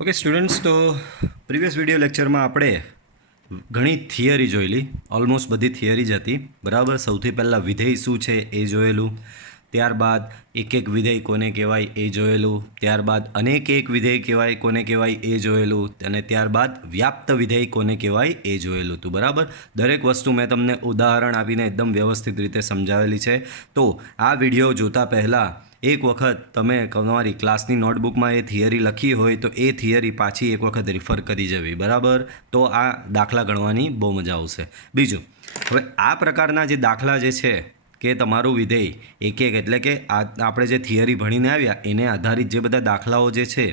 Okay students, તો previous video લેક્ચરમાં આપણે ઘણી થિયરી જોયેલી, ઓલમોસ્ટ બધી થિયરી જ હતી. બરાબર. સૌથી પહેલાં વિધેય શું છે એ જોયેલું, ત્યારબાદ એક એક વિધેય કોને કહેવાય એ જોયેલું, ત્યારબાદ અનેક એક વિધેય કહેવાય કોને કહેવાય એ જોયેલું, અને ત્યારબાદ વ્યાપ્ત વિધેય કોને કહેવાય એ જોયેલું હતું. બરાબર. દરેક વસ્તુ મેં તમને ઉદાહરણ આપીને એકદમ વ્યવસ્થિત રીતે સમજાવેલી છે. તો આ વિડીયો જોતા પહેલાં એક વખત તમે તમારી ક્લાસની નોટબુકમાં એ થિયરી લખી હોય તો એ થિયરી પાછી એક વખત રિફર કરી જવી. બરાબર. તો આ દાખલા ગણવાની બહુ મજા આવશે. બીજું, હવે આ પ્રકારના જે દાખલા જે છે કે તમારું વિધેય એક એક એટલે કે આપણે જે થિયરી ભણીને આવ્યા એને આધારિત જે બધા દાખલાઓ જે છે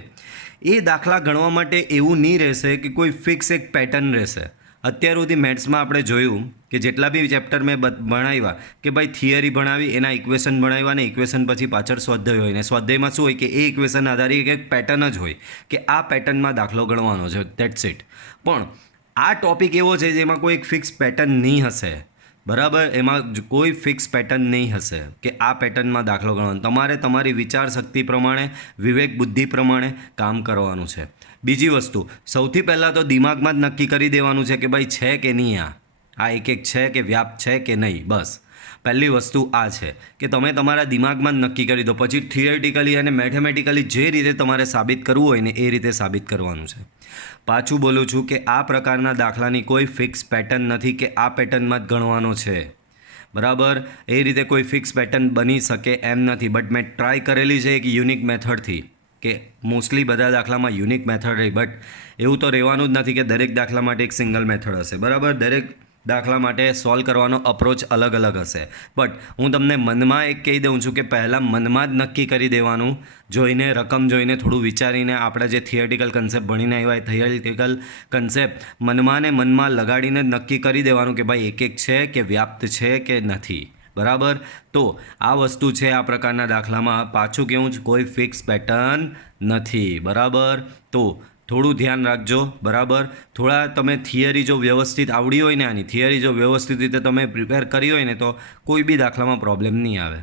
એ દાખલા ગણવા માટે એવું નહીં રહેશે કે કોઈ ફિક્સ એક પેટર્ન રહેશે. અત્યાર સુધી મેથ્સમાં આપણે જોયું કે જેટલા બી ચેપ્ટર મેં ભણાવ્યા કે ભાઈ થિયરી ભણાવી, એના ઇક્વેશન ભણાવ્યા, અને ઇક્વેશન પછી પાછળ સ્વાધ્યાય હોય, ને સ્વાધ્યાયમાં શું હોય કે એ ઇક્વેશન આધારિત એક પેટર્ન જ હોય કે આ પેટર્નમાં દાખલો ગણવાનો છે. That's it. પણ આ ટોપિક એવો છે જેમાં કોઈ એક ફિક્સ પેટર્ન નહીં હશે. બરાબર. એમાં કોઈ ફિક્સ પેટર્ન નહીં હશે કે આ પેટર્નમાં દાખલો ગણવાનો. તમારે તમારી વિચાર શક્તિ પ્રમાણે, વિવેક બુદ્ધિ પ્રમાણે કામ કરવાનું છે. બીજી વસ્તુ, સૌથી પહેલાં તો દિમાગમાં જ નક્કી કરી દેવાનું છે કે ભાઈ છે કે નહીં, આ એક એક છે કે વ્યાપ છે કે નહીં. બસ પહેલી વસ્તુ આ છે કે તમે તમારા દિમાગમાં જ નક્કી કરી દો. પછી થિયરિટિકલી અને મેથેમેટિકલી જે રીતે તમારે સાબિત કરવું હોય ને એ રીતે સાબિત કરવાનું છે. પાછું બોલું છું કે આ પ્રકારના દાખલાની કોઈ ફિક્સ પેટર્ન નથી કે આ પેટર્નમાં જ ગણવાનો છે. બરાબર. એ રીતે કોઈ ફિક્સ પેટર્ન બની શકે એમ નથી. બટ મેં ટ્રાય કરેલી છે એક યુનિક મેથડથી કે મોસ્ટલી બધા દાખલામાં યુનિક મેથડ રહી, બટ એવું તો રહેવાનું જ નથી કે દરેક દાખલા માટે એક સિંગલ મેથડ હશે. બરાબર. દરેક દાખલા માટે સોલ્વ કરવાનો અપ્રોચ અલગ અલગ હશે. બટ હું તમને મનમાં એક કહી દઉં છું કે પહેલાં મનમાં જ નક્કી કરી દેવાનું, જોઈને રકમ જોઈને થોડું વિચારીને આપણે જે થિયરિટિકલ કન્સેપ્ટ ભણીને આવ્યા એ થિયરિટિકલ કન્સેપ્ટ મનમાં ને મનમાં લગાડીને જ નક્કી કરી દેવાનું કે ભાઈ એક એક છે કે વ્યાપ્ત છે કે નથી. બરાબર. તો આ વસ્તુ છે આ પ્રકારના દાખલામાં. પાછું કેવું છે, કોઈ ફિક્સ પેટર્ન નથી. બરાબર. તો થોડું ધ્યાન રાખજો. બરાબર. થોડા તમે થિયરી જો વ્યવસ્થિત આવડી હોય ને, આની થિયરી જો વ્યવસ્થિત રીતે તમે પ્રિપેર કરી હોય ને તો કોઈ બી દાખલામાં પ્રોબ્લેમ નહીં આવે.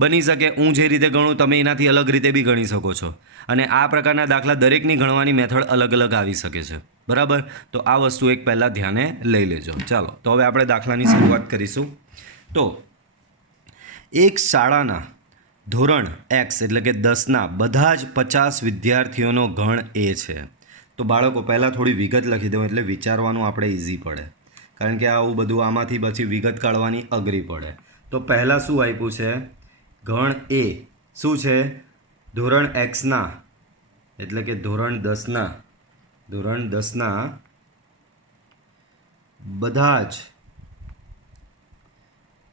બની શકે હું જે રીતે ગણું તમે એનાથી અલગ રીતે બી ગણી શકો છો. અને આ પ્રકારના દાખલા દરેકની ગણવાની મેથડ અલગ અલગ આવી શકે છે. બરાબર. તો આ વસ્તુ એક પહેલાં ધ્યાને લઈ લેજો. ચાલો, તો હવે આપણે દાખલાની શરૂઆત કરીશું. તો એક શાળાના ધોરણ એક્સ એટલે કે 10ના બધા જ 50 વિદ્યાર્થીઓનો ગણ એ છે. તો બાળકો પહેલાં થોડી વિગત લખી દો એટલે વિચારવાનું આપણે ઇઝી પડે, કારણ કે આવું બધું આમાંથી પછી વિગત કાઢવાની અઘરી પડે. તો પહેલાં શું આપ્યું છે? ગણ એ શું છે? ધોરણ એક્સના એટલે કે ધોરણ 10ના બધા જ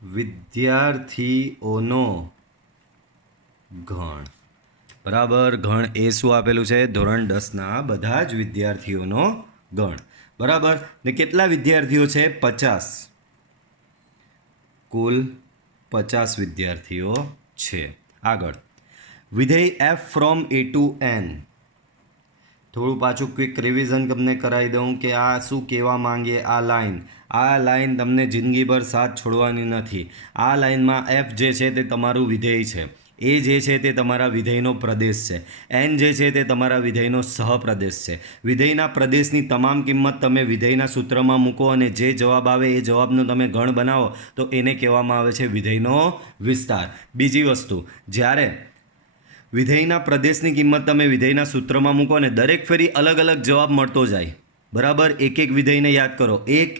વિદ્યાર્થીઓનો ગણ. બરાબર. ગણ એ શું આપેલું છે? ધોરણ 10ના બધા જ વિદ્યાર્થીઓનો ગણ. બરાબર. ને કેટલા વિદ્યાર્થીઓ છે? 50. કુલ 50 વિદ્યાર્થીઓ છે. આગળ વિધેય f from a to n. થોડું પાછું ક્વિક રિવિઝન તમને કરાવી દઉં કે આ શું કહેવા માંગે. આ લાઈન તમને જિંદગીભર સાથ છોડવાની નથી. આ લાઈનમાં એફ જે છે તે તમારું વિધેય છે. એ જે છે તે તમારા વિધેયનો પ્રદેશ છે. એન જે છે તે તમારા વિધેયનો સહપ્રદેશ છે. વિધેયના પ્રદેશની તમામ કિંમત તમે વિધેયના સૂત્રમાં મૂકો અને જે જવાબ આવે એ જવાબનો તમે ગણ બનાવો તો એને કહેવામાં આવે છે વિધેયનો વિસ્તાર. બીજી વસ્તુ, જ્યારે વિધેયના પ્રદેશની કિંમત તમે વિધેયના સૂત્રમાં મૂકો અને દરેક ફેરી અલગ અલગ જવાબ મળતો જાય. બરાબર. એક એક વિધેયને યાદ કરો. એક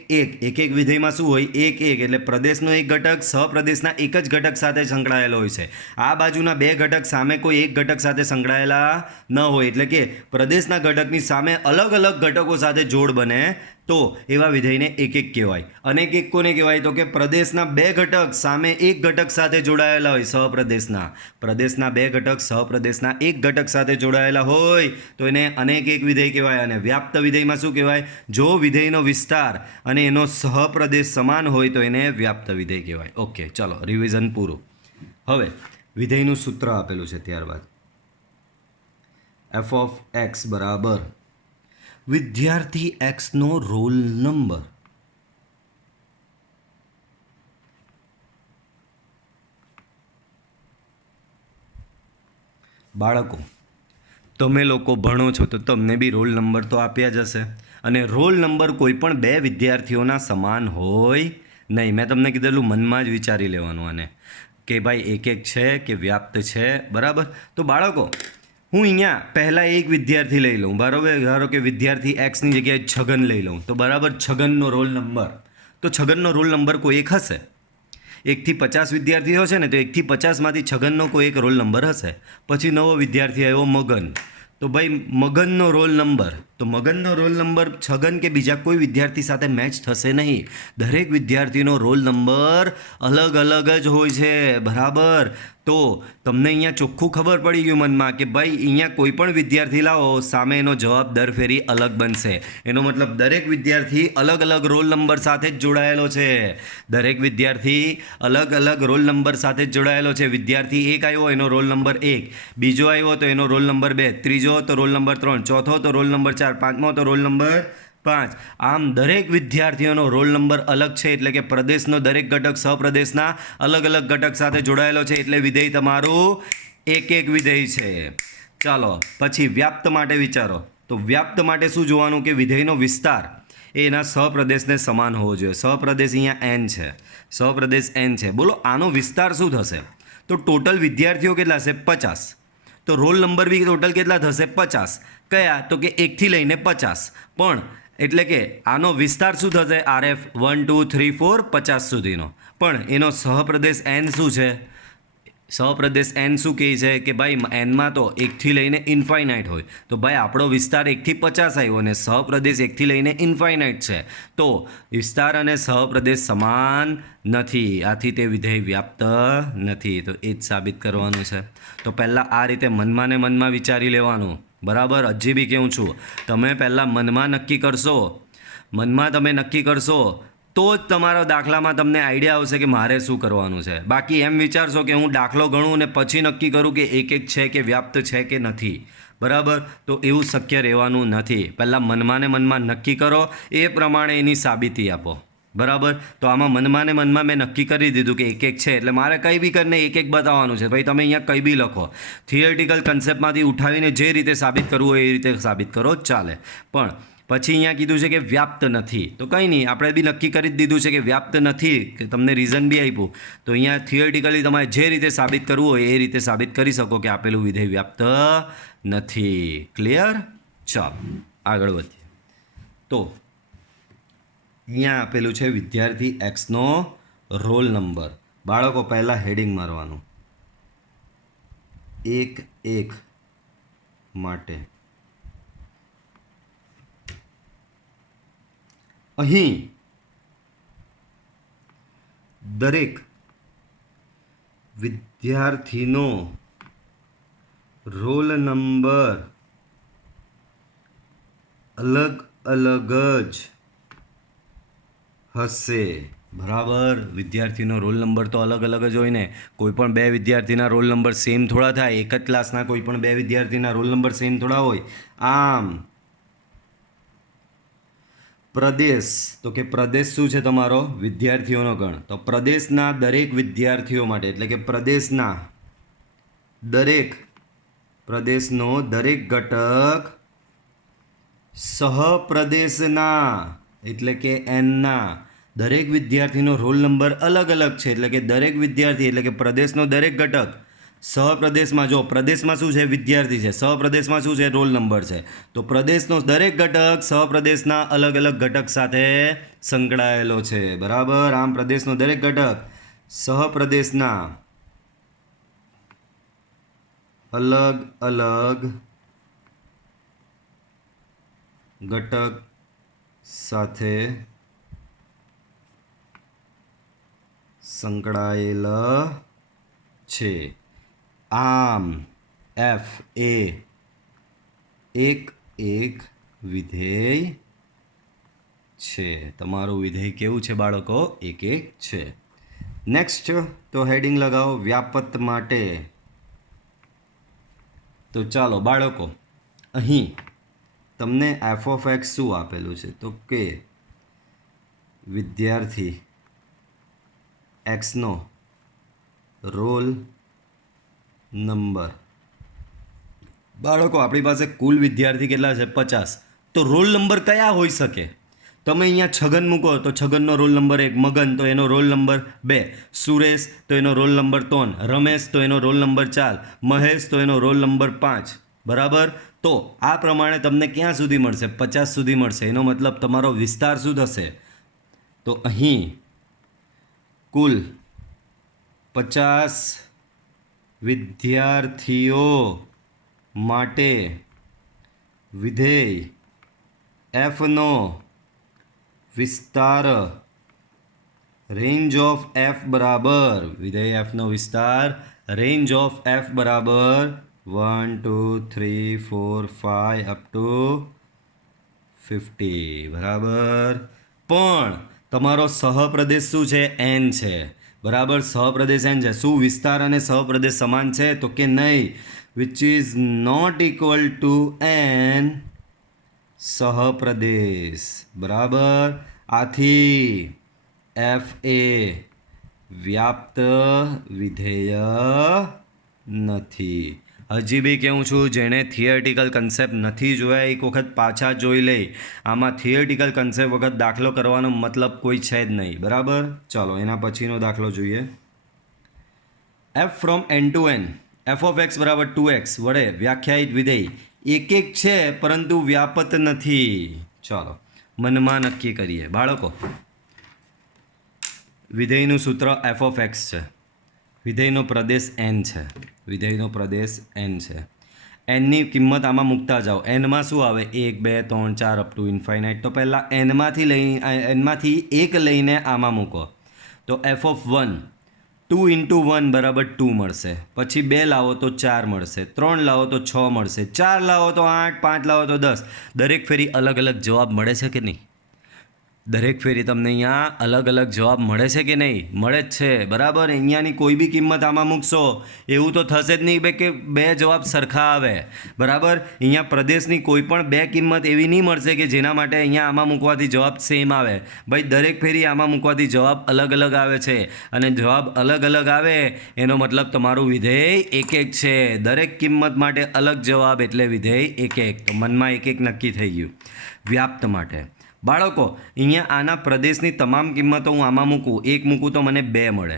વિધેયમાં શું હોય? એક એટલે પ્રદેશનો એક ઘટક સહપ્રદેશના એક જ ઘટક સાથે સંકળાયેલો હોય છે. આ બાજુના બે ઘટક સામે કોઈ એક ઘટક સાથે સંકળાયેલા ન હોય, એટલે કે પ્રદેશના ઘટકની સામે અલગ અલગ ઘટકો સાથે જોડ બને તો એવા વિધેયને એક કહેવાય. અનેક એક કોને કહેવાય? તો કે પ્રદેશના બે ઘટક સામે એક ઘટક સાથે જોડાયેલા હોય. પ્રદેશના બે ઘટક સહપ્રદેશના એક ઘટક સાથે જોડાયેલા હોય તો એને અનેક એક વિધેય કહેવાય. અને વ્યાપ્ત વિધેયમાં શું કહેવાય? જો વિધેયનો વિસ્તાર અને એનો સહપ્રદેશ સમાન હોય તો એને વ્યાપ્ત વિધેય કહેવાય. ઓકે, ચલો રિવિઝન પૂરું. હવે વિધેયનું સૂત્ર આપેલું છે. ત્યારબાદ એફ ઓફ એક્સ બરાબર વિદ્યાર્થી એક્સનો રોલ નંબર. બાળકો તમે લોકો ભણો છો તો તમને બી રોલ નંબર તો આપ્યા જ હશે, અને રોલ નંબર કોઈ પણ બે વિદ્યાર્થીઓના સમાન હોય નહીં. મેં તમને કીધેલું મનમાં જ વિચારી લેવાનું આને કે ભાઈ એક એક છે કે વ્યાપ્ત છે, બરાબર. તો બાળકો હું અહીંયા પહેલાં એક વિદ્યાર્થી લઈ લઉં, બરાબર. ધારો કે વિદ્યાર્થી એક્સની જગ્યાએ છગન લઈ લઉં, તો બરાબર છગનનો રોલ નંબર, તો છગનનો રોલ નંબર કોઈ એક હશે. 1 થી 50 વિદ્યાર્થીઓ છે ને, તો 1 થી 50માંથી છગનનો કોઈ એક રોલ નંબર હશે. પછી નવો વિદ્યાર્થી આવ્યો મગન, તો ભાઈ મગનનો રોલ નંબર, તો મગનનો રોલ નંબર છગન કે બીજા કોઈ વિદ્યાર્થી સાથે મેચ થશે નહીં. દરેક વિદ્યાર્થીનો રોલ નંબર અલગ અલગ જ હોય છે, બરાબર. તો તમને અહીંયા ચોખ્ખું ખબર પડી ગયું મનમાં કે ભાઈ અહીંયા કોઈ પણ વિદ્યાર્થી લાવો સામે એનો જવાબ દર ફેરી અલગ બનશે. એનો મતલબ દરેક વિદ્યાર્થી અલગ અલગ રોલ નંબર સાથે જ જોડાયેલો છે. દરેક વિદ્યાર્થી અલગ અલગ રોલ નંબર સાથે જ જોડાયેલો છે. વિદ્યાર્થી એક આવ્યો એનો રોલ નંબર 1, બીજો આવ્યો તો એનો રોલ નંબર 2, ત્રીજો તો રોલ નંબર 3, ચોથો તો રોલ નંબર 4, પાંચમો તો રોલ નંબર 5. આમ દરેક વિદ્યાર્થીઓનો રોલ નંબર અલગ છે, એટલે કે પ્રદેશનો દરેક ઘટક સહપ્રદેશના અલગ અલગ ઘટક સાથે જોડાયેલો છે, એટલે વિધેય તમારું એક એક વિધેય છે. ચાલો પછી વ્યાપ્ત માટે વિચારો. તો વ્યાપ્ત માટે શું જોવાનું કે વિધેયનો વિસ્તાર એ એના સહપ્રદેશને સમાન હોવો જોઈએ. સહપ્રદેશ અહીંયા n છે, સહપ્રદેશ n છે. બોલો આનો વિસ્તાર શું થશે? તો ટોટલ વિદ્યાર્થીઓ કેટલા છે? 50. તો રોલ નંબર બી ટોટલ કેટલા થશે? 50. કયા? તો કે 1થી લઈને 50. પણ એટલે કે આનો વિસ્તાર શું થશે? RF 1 2 3 4 50 સુધીનો. પણ એનો સહપ્રદેશ n શું છે? સહપ્રદેશ n શું કહે છે કે ભાઈ એનમાં તો 1થી લઈને ઇન્ફાઇનાઇટ હોય. તો ભાઈ આપણો વિસ્તાર 1થી 50 આવ્યો અને સહપ્રદેશ 1થી લઈને ઇન્ફાઇનાઇટ છે. તો વિસ્તાર અને સહપ્રદેશ સમાન નથી, આથી તે વિધેય વ્યાપ્ત નથી. તો એ જ સાબિત કરવાનું છે. તો પહેલાં આ રીતે મનમાં ને મનમાં વિચારી લેવાનું, બરાબર. હજી બી કહું છું, તમે પહેલાં મનમાં નક્કી કરશો, મનમાં તમે નક્કી કરશો તો જ તમારા દાખલામાં તમને આઈડિયા આવશે કે મારે શું કરવાનું છે. બાકી એમ વિચારશો કે હું દાખલો ગણું અને પછી નક્કી કરું કે એક એક છે કે વ્યાપ્ત છે કે નથી, બરાબર. તો એવું શક્ય રહેવાનું નથી. પહેલાં મનમાં ને મનમાં નક્કી કરો, એ પ્રમાણે એની સાબિતી આપો, બરાબર. તો આમાં મનમાં ને મનમાં મેં નક્કી કરી દીધું કે એક એક છે, એટલે મારે કંઈ બી કરીને એક એક બતાવવાનું છે. ભાઈ તમે અહીંયા કંઈ બી લખો, થિયરિટિકલ કન્સેપ્ટમાંથી ઉઠાવીને જે રીતે સાબિત કરવું હોય એ રીતે સાબિત કરો, ચાલે. પણ પછી અહીંયા કીધું છે કે વ્યાપ્ત નથી, તો કંઈ નહીં, આપણે બી નક્કી કરી જ દીધું છે કે વ્યાપ્ત નથી, કે તમને રીઝન બી આપ્યું. તો અહીંયા થિયરિટિકલી તમારે જે રીતે સાબિત કરવું હોય એ રીતે સાબિત કરી શકો કે આપેલું વિધેય વ્યાપ્ત નથી. ક્લિયર? ચાલો આગળ વધીએ. તો અહીંયા આપેલું છે વિદ્યાર્થી એક્સનો રોલ નંબર. બાળકો પહેલાં હેડિંગ મારવાનું, 1 1 માટે. અહીં દરેક વિદ્યાર્થીનો રોલ નંબર અલગ અલગ જ હશે, બરાબર. વિદ્યાર્થીનો રોલ નંબર તો અલગ અલગ જ હોય ને. કોઈ પણ બે વિદ્યાર્થીના રોલ નંબર સેમ થોડા થાય. એક જ ક્લાસના કોઈ પણ બે વિદ્યાર્થીના રોલ નંબર સેમ થોડા હોય. આમ પ્રદેશ, તો કે પ્રદેશ શું છે તમારો? વિદ્યાર્થીઓનો ગણ. તો પ્રદેશના દરેક વિદ્યાર્થીઓ માટે, એટલે કે પ્રદેશના દરેક, પ્રદેશનો દરેક ઘટક સહપ્રદેશના, એટલે કે એનના દરેક વિદ્યાર્થીનો રોલ નંબર અલગ અલગ છે. એટલે કે દરેક વિદ્યાર્થી એટલે કે પ્રદેશનો દરેક ઘટક સહપ્રદેશમાં, જો પ્રદેશમાં શું છે? વિદ્યાર્થી છે, સહપ્રદેશમાં શું છે? રોલ નંબર છે. તો પ્રદેશનો દરેક ઘટક સહપ્રદેશના અલગ અલગ ઘટક સાથે સંકળાયેલો છે, બરાબર. આમ પ્રદેશનો દરેક ઘટક સહપ્રદેશના અલગ અલગ ઘટક સાથે સંકળાયેલા છે. આમ એફ એ એક એક વિધેય છે. તમારું વિધેય કેવું છે બાળકો? એક એક છે. નેક્સ્ટ તો હેડિંગ લગાવો વ્યાપત માટે. તો ચાલો બાળકો, અહીં તમને એફ ઓફ એક્સ શું આપેલું છે? તો કે વિદ્યાર્થી એક્સનો રોલ નંબર બાળકો આપણી પાસે કુલ વિદ્યાર્થી કેટલા છે 50, તો રોલ નંબર કયા હોઈ શકે? તમે અહીંયા છગન મૂકો તો છગનનો રોલ નંબર 1, મગન તો એનો રોલ નંબર 2, સુરેશ તો એનો રોલ નંબર 3, રમેશ તો એનો રોલ નંબર 4, મહેશ તો એનો રોલ નંબર 5. બરાબર? તો આ પ્રમાણે તમને ક્યાં સુધી મળશે? 50 સુધી મળશે. એનો મતલબ તમારો વિસ્તાર શું થશે? તો અહીં કુલ 50 વિદ્યાર્થીઓ માટે વિધેય એફનો વિસ્તાર રેન્જ ઓફ એફ બરાબર વિધેય એફનો વિસ્તાર રેન્જ ઓફ એફ બરાબર 1 2 3 4 5 અપ ટુ 50. બરાબર? પણ તમારો સહપ્રદેશ શું છે? એન છે. બરાબર? સહપ્રદેશ એન છે. શું વિસ્તાર અને સહપ્રદેશ સમાન છે? તો કે નહીં. Which is not equal to N સહપ્રદેશ. બરાબર? આથી એફ એ વ્યાપ્ત વિધેય નથી. હજી બી કહું છું, જેણે થિયરિટિકલ કન્સેપ્ટ નથી જોયા એક વખત પાછા જોઈ લે. આમાં થિયરિટિકલ કન્સેપ્ટ વખત દાખલો કરવાનો મતલબ કોઈ છે જ નહીં. બરાબર? ચાલો એના પછીનો દાખલો જોઈએ. F from n to n f of x બરાબર 2x વડે વ્યાખ્યાયિત વિધેય એક એક છે પરંતુ વ્યાપત નથી. ચાલો મનમાં નક્કી કરીએ. બાળકો, વિધેયનું સૂત્ર એફ ઓફ એક્સ છે. વિધેયનો પ્રદેશ એન છે. વિધેયનો પ્રદેશ એન છે. એનની કિંમત આમાં મૂકતા જાઓ. એનમાં શું આવે? 1 2 3 4 અપ ટુ ઇન્ફાઇનાઇટ. તો પહેલાં એનમાંથી એક લઈને આમાં મૂકો. તો એફ ઓફ 1 2 ઇન્ટુ 1 બરાબર 2 મળશે. પછી 2 લાવો તો 4 મળશે. 3 લાવો તો 6 મળશે. 4 લાવો તો 8, 5 લાવો તો 10. દરેક ફેરી અલગ અલગ જવાબ મળે છે કે નહીં? દરેક ફેરી તમને અહીંયા અલગ અલગ જવાબ મળે છે કે નહીં? મળે જ છે. બરાબર? અહીંયાની કોઈ બી કિંમત આમાં મૂકશો એવું તો થશે જ નહીં કે બે જવાબ સરખા આવે. બરાબર? અહીંયા પ્રદેશની કોઈ પણ બે કિંમત એવી નહીં મળશે કે જેના માટે અહીંયા આમાં મૂકવાથી જવાબ સેમ આવે. ભાઈ દરેક ફેરી આમાં મૂકવાથી જવાબ અલગ અલગ આવે છે. અને જવાબ અલગ અલગ આવે એનો મતલબ તમારું વિધેય એક એક છે. દરેક કિંમત માટે અલગ જવાબ એટલે વિધેય એક એક. તો મનમાં એક એક નક્કી થઈ ગયું. વ્યાપ્ત માટે બાળકો, અહીંયા આના પ્રદેશની તમામ કિંમતો હું આમાં મૂકું. 1 મૂકું તો મને 2 મળે,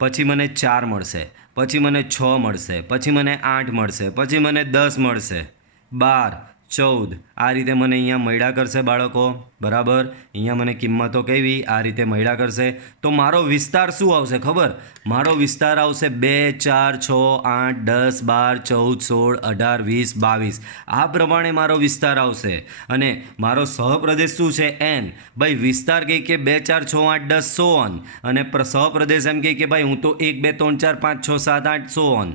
પછી મને 4 મળશે, પછી મને 6 મળશે, પછી મને 8 મળશે, પછી મને 10 મળશે, 12 14 આ રીતે મને અહીંયા મળ્યા કરશે બાળકો. બરાબર? અહીંયા મને કિંમતો કેવી આ રીતે મળ્યા કરશે. તો મારો વિસ્તાર શું આવશે ખબર? મારો વિસ્તાર આવશે 2 4 6 8 10 12 14 16 18 20 22. આ પ્રમાણે મારો વિસ્તાર આવશે. અને મારો સહપ્રદેશ શું છે? એન. ભાઈ વિસ્તાર કહે કે 2 4 6 8 10 સો ઓન. અને સહપ્રદેશ એમ કહે કે ભાઈ હું તો 1 2 3 4 5 6 7 8 સો ઓન.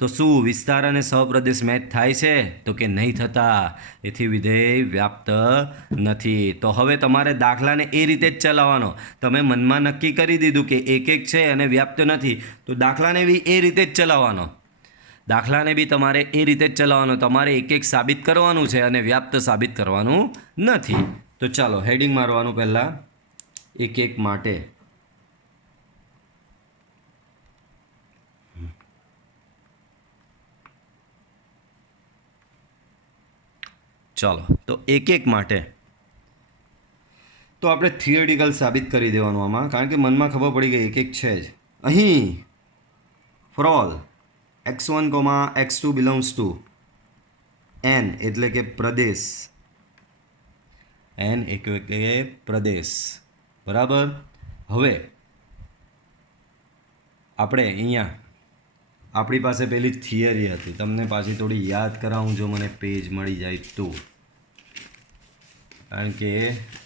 તો શું વિસ્તાર અને સહપ્રદેશ મેચ થાય છે? તો કે નહીં થતા. એથી વિધેય વ્યાપ્ત નથી. તો હવે તમારે દાખલાને એ રીતે જ ચલાવવાનો. તમે મનમાં નક્કી કરી દીધું કે એક એક છે અને વ્યાપ્ત નથી, તો દાખલાને બી એ રીતે જ ચલાવવાનો. દાખલાને બી તમારે એ રીતે જ ચલાવવાનો. તમારે એક એક સાબિત કરવાનું છે અને વ્યાપ્ત સાબિત કરવાનું નથી. તો ચાલો હેડિંગ મારવાનું પહેલાં એક એક માટે. ચાલો તો એક એક માટે તો આપણે થિયરિટિકલ સાબિત કરી દેવાનું આમાં, કારણ કે મનમાં ખબર પડી ગઈ એક એક છે જ. અહીં for all x1, x2 belongs to n એટલે કે પ્રદેશ. એન એટલે કે પ્રદેશ. બરાબર? હવે આપણે અહીંયા આપણી પાસે પેલી થિયરી હતી, તમને પાછી થોડી યાદ કરાવું જો મને પેજ મળી જાય તો. કારણ કે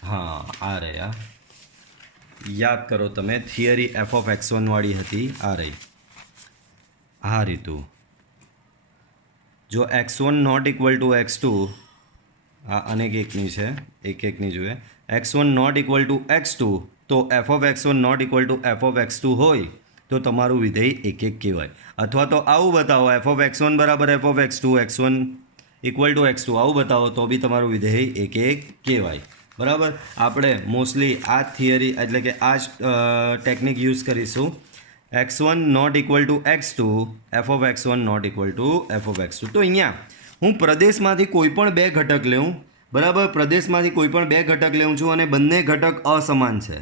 હા આ રહ્યા, યાદ કરો તમે. થિયરી એફ ઓફ x1 વાળી હતી. આ રહી આ રીતું. જો x1 not equal to x2, આ અનેક એકની છે, એક એકની જોઈએ. x1 not equal to x2 તો f of x1 not equal to F of x2 હોય તો તમારું વિધેય એક એક કહેવાય. અથવા તો આવું બતાવો એફ ઓફ x1 બરાબર F of x2, x1 equal to x2 આવું બતાવો તો બી તમારું વિધેય એક એક કહેવાય. બરાબર? આપણે મોસ્ટલી આ થિયરી એટલે કે આ જ ટેકનિક યુઝ કરીશું. x1 not equal to x2, f of x1 not equal to F of x2. તો અહીંયા હું પ્રદેશમાંથી કોઈ પણ બે ઘટક લેવું, બરાબર, પ્રદેશમાંથી કોઈ પણ બે ઘટક લેવું છું અને બંને ઘટક અસમાન છે,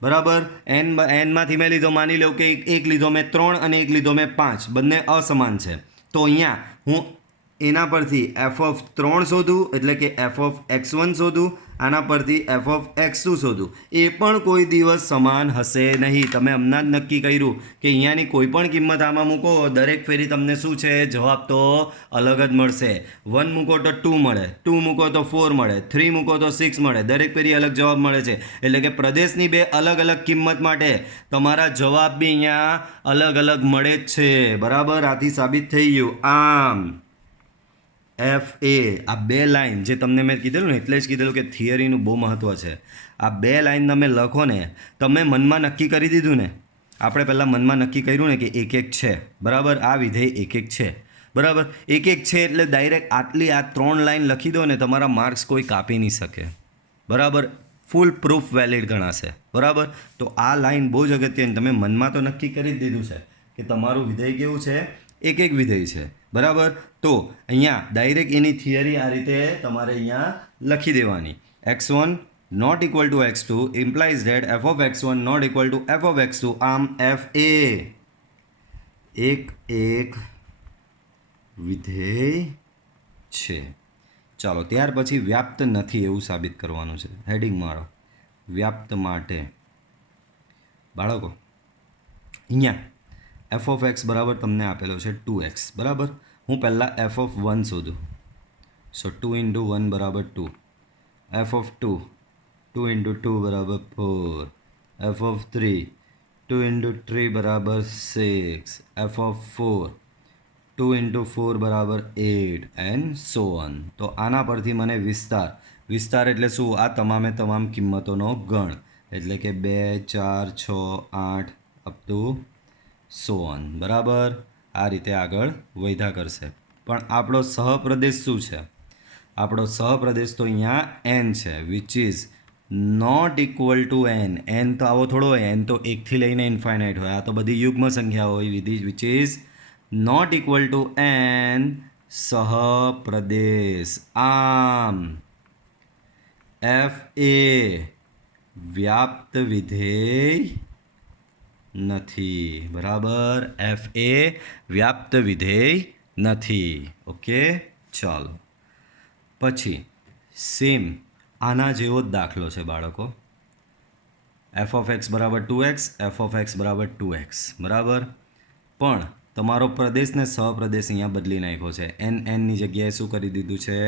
બરાબર. એનમાંથી મેં લીધો, માની લો કે એક લીધો મેં 3 અને એક લીધો મેં 5, બંને અસમાન છે. તો અહીંયા હું એના પરથી f(3) શોધું, એટલે કે f(x1) શોધું, આના પરથી f(x2) શોધું. એ પણ કોઈ દિવસ સમાન હશે નહીં. તમે હમણાં જ નક્કી કર્યું કે અહીંયાની કોઈ પણ કિંમત આમાં મૂકો, દરેક ફેરી તમને શું છે, જવાબ તો અલગ જ મળશે. 1 મૂકો તો 2 મળે, 2 મૂકો તો 4 મળે, 3 મૂકો તો 6 મળે, દરેક ફેરી અલગ જવાબ મળે છે. એટલે કે પ્રદેશની બે અલગ અલગ કિંમત માટે તમારા જવાબ બી અહીંયા અલગ અલગ મળે જ છે, બરાબર. આથી સાબિત થઈ ગયું. આમ FA, આ બે લાઈન જે તમને મેં કીધેલું ને, એટલે જ કીધેલું કે થિયરીનું બહુ મહત્ત્વ છે. આ બે લાઈન તમે લખો ને, તમે મનમાં નક્કી કરી દીધું ને, આપણે પહેલાં મનમાં નક્કી કર્યું ને કે એક એક છે, બરાબર, આ વિધેય એક એક છે, બરાબર. એક એક છે એટલે ડાયરેક્ટ આટલી આ 3 લાઈન લખી દો ને, તમારા માર્ક્સ કોઈ કાપી નહીં શકે, બરાબર. ફૂલ પ્રૂફ વેલિડ ગણાશે, બરાબર. તો આ લાઈન બહુ જ અગત્યની, તમે મનમાં તો નક્કી કરી જ દીધું છે કે તમારું વિધેય કેવું છે, એક એક વિધેય છે, બરાબર. તો અહીંયા ડાયરેક્ટ એની થિયરી આ રીતે તમારે અહીંયા લખી દેવાની. x1 not equal to x2 implies that f of x1 not equal to f of x2. આમ FA એક એક વિધેય છે. ચાલો, ત્યાર પછી વ્યાપ્ત નથી એવું સાબિત કરવાનું છે. હેડિંગ મારો, વ્યાપ્ત માટે. બાળકો અહીંયા f of x બરાબર તમને આપેલો છે 2x, બરાબર. હું પહેલાં f of 1 શોધું. સો 2 into 1 બરાબર 2, f of 2 2 into 2 બરાબર 4, f of 3 2 into 3 બરાબર 6, f of 4 2 into 4 બરાબર 8 and so on. તો આના પરથી મને વિસ્તાર એટલે શું, આ તમામે તમામ કિંમતોનો ગણ, એટલે કે 2 4 6 8 અપ ટુ સો ઓન, બરાબર. આ રીતે આગળ વધ્યા કરશે. પણ આપણો સહપ્રદેશ શું છે, આપણો સહપ્રદેશ તો અહીંયા n છે, which is not equal to n તો આવો થોડો હોય, n તો 1 થી લઈને ઇન્ફાઇનાઇટ હોય, આ તો બધી યુગ્મ સંખ્યા હોય, which is not equal to n સહપ્રદેશ. આમ FA વ્યાપ્ત વિધેય નથી, બરાબર. FA વ્યાપ્ત વિધેય નથી. ઓકે, ચાલો. પછી સેમ આના જેવો જ દાખલો છે બાળકો. f of x બરાબર 2x, f of x બરાબર 2x, બરાબર. પણ તમારો પ્રદેશ ને સહપ્રદેશ અહીંયા બદલી નાખ્યો છે. ની જગ્યાએ શું કરી દીધું છે,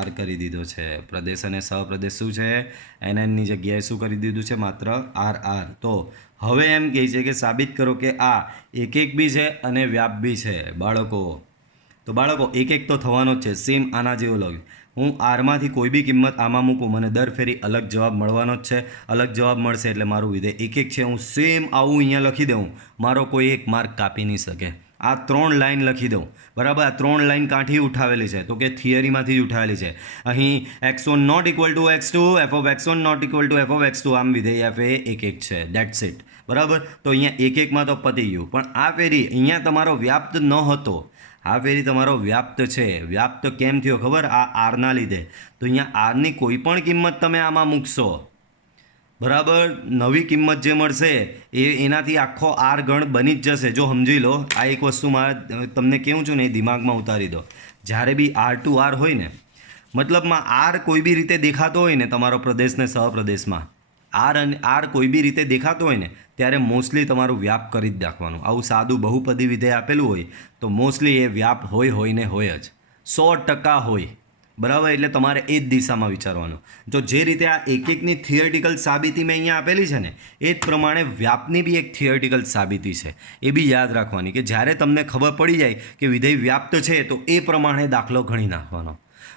r કરી દીધો છે. પ્રદેશ અને સહપ્રદેશ શું છે, ની જગ્યાએ શું કરી દીધું છે, માત્ર r. તો હવે એમ કહે છે કે સાબિત કરો કે આ એક એક બી છે અને વ્યાપ બી છે, બાળકો. તો બાળકો એક એક તો થવાનો જ છે. સેમ આના જેવો લખ્યું, હું આરમાંથી કોઈ બી કિંમત આમાં મૂકું, મને દર ફેરી અલગ જવાબ મળવાનો જ છે. અલગ જવાબ મળશે એટલે મારું વિધેય એક એક છે. હું સેમ આવું અહીંયા લખી દઉં, મારો કોઈ એક માર્ક કાપી નહીં શકે. આ 3 લાઈન લખી દઉં, બરાબર. આ 3 લાઈન કાંઠી ઉઠાવેલી છે, તો કે થિયરીમાંથી જ ઉઠાવેલી છે. અહીં x1 not equal to x2, f of x1 not equal to f of x2. આમ વિધેય f એ એક એક છે, દેટ્સ ઇટ, બરાબર. તો અહીંયા એક એકમાં તો પતી ગયું. પણ આ ફેરી અહીંયા તમારો વ્યાપ્ત ન હતો, આ ફેરી તમારો વ્યાપ્ત છે. વ્યાપ્ત કેમ થયો ખબર, આ આરના લીધે. તો અહીંયા આરની કોઈ પણ કિંમત તમે આમાં મૂકશો, બરાબર, નવી કિંમત જે મળશે એનાથી આખો આર ગણ બની જ જશે. જો સમજી લો, આ એક વસ્તુ મારે તમને કેવું છું ને, એ દિમાગમાં ઉતારી દો. જ્યારે બી R હોય ને, મતલબમાં આર કોઈ બી રીતે દેખાતો હોય ને, તમારો પ્રદેશ ને સહપ્રદેશમાં આર કોઈ બી રીતે દેખાતો હોય ને, ત્યારે મોસ્ટલી તમારું વ્યાપ કરી જ રાખવાનું. આવું સાદું બહુપદી વિધેય આપેલું હોય તો મોસ્ટલી એ વ્યાપ હોય ને હોય જ, 100% હોય, બરાબર. એટલે તમારે એ જ દિશામાં વિચારવાનું. જો જે રીતે આ એક એકની થિયરિટિકલ સાબિતી મેં અહીંયા આપેલી છે ને, એ જ પ્રમાણે વ્યાપની બી એક થિયરિટિકલ સાબિતી છે. એ બી યાદ રાખવાની કે જ્યારે તમને ખબર પડી જાય કે વિધેય વ્યાપ્ત છે, તો એ પ્રમાણે દાખલો ગણી નાખવાનો.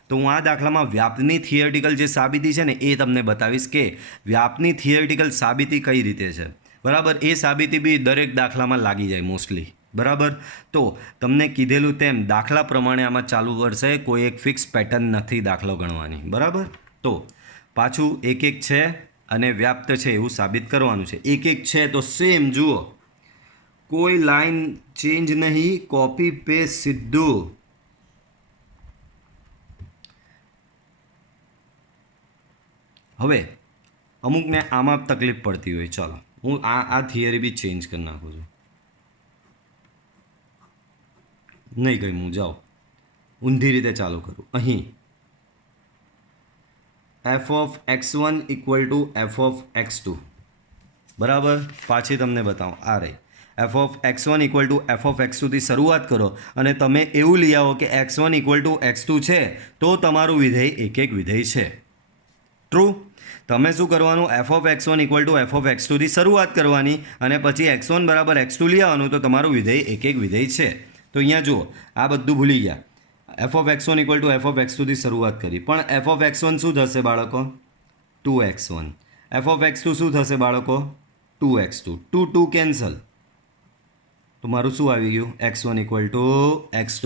તો હું આ દાખલામાં વ્યાપની થિયરિટિકલ જે સાબિતી છે ને, એ તમને બતાવીશ કે વ્યાપની થિયરિટિકલ સાબિતી કઈ રીતે છે, બરાબર. એ સાબિતી બી દરેક દાખલામાં લાગી જાય મોસ્ટલી, બરાબર. તો તમને કીધેલું તેમ દાખલા પ્રમાણે આમાં ચાલુ વર્ષે કોઈ એક ફિક્સ પેટર્ન નથી દાખલો ગણવાની, બરાબર. તો પાછું એક એક છે અને વ્યાપ્ત છે એવું સાબિત કરવાનું છે. એક એક છે તો સેમ જુઓ, કોઈ લાઈન ચેન્જ નહીં, કોપી પેસ્ટ સીધું હવે અમુકને આમાં તકલીફ પડતી હોય, ચાલો હું આ થિયરી બી ચેન્જ કરી નાખું છું. નહીં કહી હું જાઉં ઊંધી રીતે ચાલુ કરું. અહીં F of x1 equal to F of x2, બરાબર. પાછી તમને બતાવું, આ રહી F of x1 equal to F of x2 થી શરૂઆત કરો અને તમે એવું લઈ આવો કે x1 ઇક્વલ ટુ x2 છે તો તમારું વિધેય એક એક વિધેય છે. ટ્રુ. તમે શું કરવાનું, F of x1 equal to F of x2 થી શરૂઆત કરવાની અને પછી x1 બરાબર x2 લઈ આવવાનું તો તમારું વિધેય એક એક વિધેય છે. તો અહીંયા જુઓ, આ બધું ભૂલી ગયા. F of x1 equal to F of x2 થી શરૂઆત કરી, પણ એફ ઓફ x1 શું થશે બાળકો? 2x1. એફ ઓફ x2 શું થશે બાળકો? 2x2. 2 2 કેન્સલ, તો મારું શું આવી ગયું? x1 equal to x2.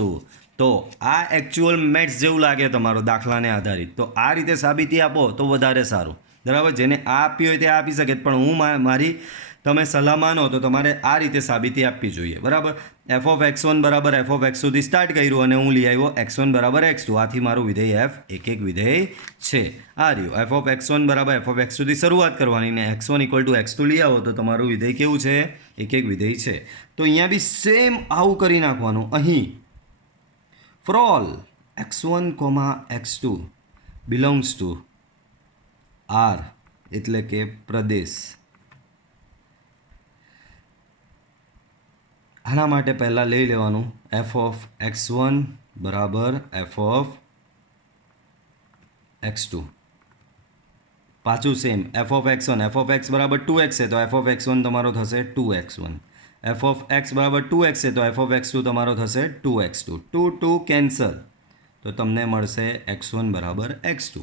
તો આ એકચ્યુઅલ મેથ્સ જેવું લાગે તમારો દાખલાને આધારિત, તો આ રીતે સાબિતી આપો તો વધારે સારું, બરાબર. જેને આ આપી હોય તે આપી શકે, પણ હું મારી તમે સલાહ માનો તો તમારે આ રીતે સાબિતી આપવી જોઈએ, બરાબર. એફ ઓફ x1 બરાબર એફ ઓફ x2 થી સ્ટાર્ટ કર્યું અને હું લઈ આવ્યો x1 બરાબર x2. આથી મારું વિધેય f એક એક વિધેય છે. આ રહ્યું એફ ઓફ x1 બરાબર એફ ઓફ x2 થી શરૂઆત કરવાની ને x1 ઇક્વલ ટુ x2 લઈ આવો તો તમારું વિધેય કેવું છે? એક એક વિધેય છે. તો અહીંયા બી સેમ આવું કરી નાખવાનું. અહીં ફ્રોલ x1, x2 belongs two R એટલે કે પ્રદેશ. આના માટે પહેલાં લઈ લેવાનું એફ ઓફ x1 બરાબર એફ ઓફ x2. પાછું same f of x1 f of x બરાબર 2x છે તો એફ ઓફ x1 તમારો થશે 2x1. એફ ઓફ x બરાબર 2x છે તો એફ ઓફ x2 તમારો થશે 2x2. 2 2 કેન્સલ, તો તમને મળશે x1 બરાબર x2.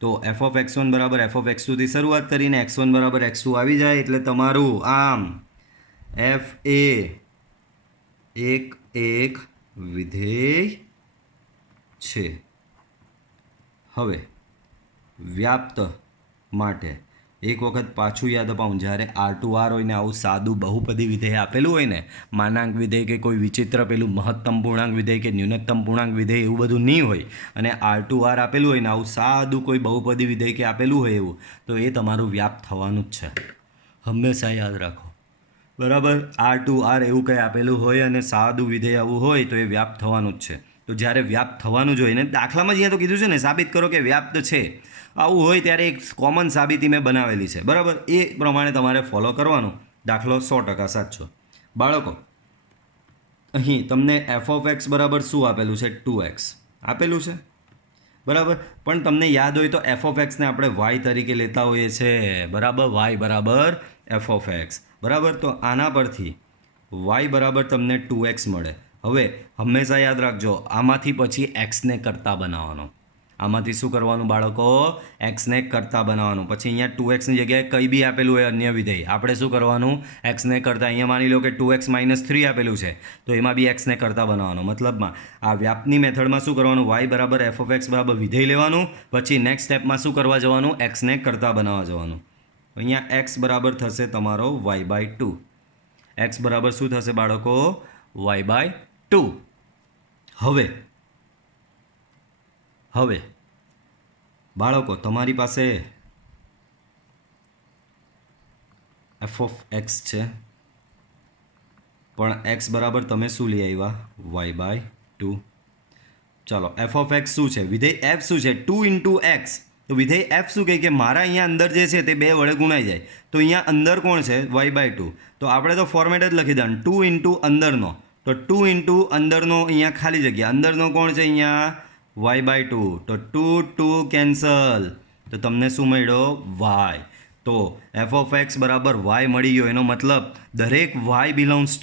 તો એફ ઓફ x1 બરાબર એફ ઓફ x2 થી શરૂઆત કરીને x1 બરાબર x2 આવી જાય એટલે તમારું આમ એફ એ એક એક વિધેય છે. હવે વ્યાપ્ત માટે એક વખત પાછું યાદ અપાવું, જ્યારે R2R હોય ને આવું સાદું બહુપદી વિધેય આપેલું હોય ને, માનાંક વિધેય કે કોઈ વિચિત્ર પેલું મહત્તમ પૂર્ણાંક વિધેય કે ન્યૂનતમ પૂર્ણાંક વિધેય એવું બધું નહીં હોય અને R2R આપેલું હોય ને આવું સાદું કોઈ બહુપદી વિધેય કે આપેલું હોય એવું, તો એ તમારું વ્યાપ્ત થવાનું જ છે. હંમેશા યાદ રાખો, બરાબર. R2R એવું કંઈ આપેલું હોય અને સાદું વિધેય આવું હોય તો એ વ્યાપ્ત થવાનું જ છે. તો જ્યારે વ્યાપ્ત થવાનું જ હોય ને, દાખલામાં જ અહીંયા તો કીધું છે ને સાબિત કરો કે વ્યાપ્ત છે, આવું હોય ત્યારે એક કોમન સાબિતી મેં બનાવેલી છે, બરાબર. એ પ્રમાણે તમારે ફોલો કરવાનું. દાખલો 100% સાચો. બાળકો અહીં તમને એફ ઓફ એક્સ બરાબર શું આપેલું છે? 2x આપેલું છે, બરાબર. પણ તમને યાદ હોય તો એફ ઓફ એક્સને આપણે વાય તરીકે લેતા હોઈએ છીએ, બરાબર. વાય બરાબર એફ ઓફ એક્સ, બરાબર. તો આના પરથી વાય બરાબર તમને 2x મળે. હવે હંમેશા યાદ રાખજો, આમાંથી પછી એક્સને કરતા બનાવવાનો. આમાંથી શું કરવાનું બાળકો? એક્સને કરતા બનાવવાનું. પછી અહીંયા 2xની જગ્યાએ કંઈ બી આપેલું હોય અન્ય વિધેય, આપણે શું કરવાનું? એક્સને કરતા. અહીંયા માની લો કે 2x - 3 આપેલું છે તો એમાં બી એક્સને કરતા બનાવવાનો. મતલબમાં આ વ્યાપની મેથડમાં શું કરવાનું? વાય બરાબર એફ ઓફ એક્સ બરાબર વિધેય લેવાનું, પછી નેક્સ્ટ સ્ટેપમાં શું કરવા જવાનું? એક્સને કરતા બનાવવા જવાનું. અહીંયા એક્સ બરાબર થશે તમારો y/2. એક્સ બરાબર શું થશે બાળકો? y/2. હવે બાળકો તમારી પાસે એફ ઓફ એક્સ છે, પણ એક્સ બરાબર તમે શું લઈ આવ્યા? y/2. ચાલો એફ ઓફ એક્સ શું છે? વિધેય એફ શું છે? 2 × x. તો વિધેય એફ શું કહે કે મારા અહીંયા અંદર જે છે તે 2 વડે ગુણાઈ જાય. તો અહીંયા અંદર કોણ છે? y/2. તો આપણે તો ફોર્મેટ જ લખી દેવાનું 2 × અંદરનો. તો 2 × અંદરનો અહીંયા ખાલી જગ્યા, અંદરનો કોણ છે અહીંયા? y/2. તો 2 2 કેન્સલ, તો તમને શું મળ્યો? y. તો એફ ઓફ એક્સ બરાબર વાય મળી ગયો. એનો મતલબ દરેક વાય બિલોંગ્સ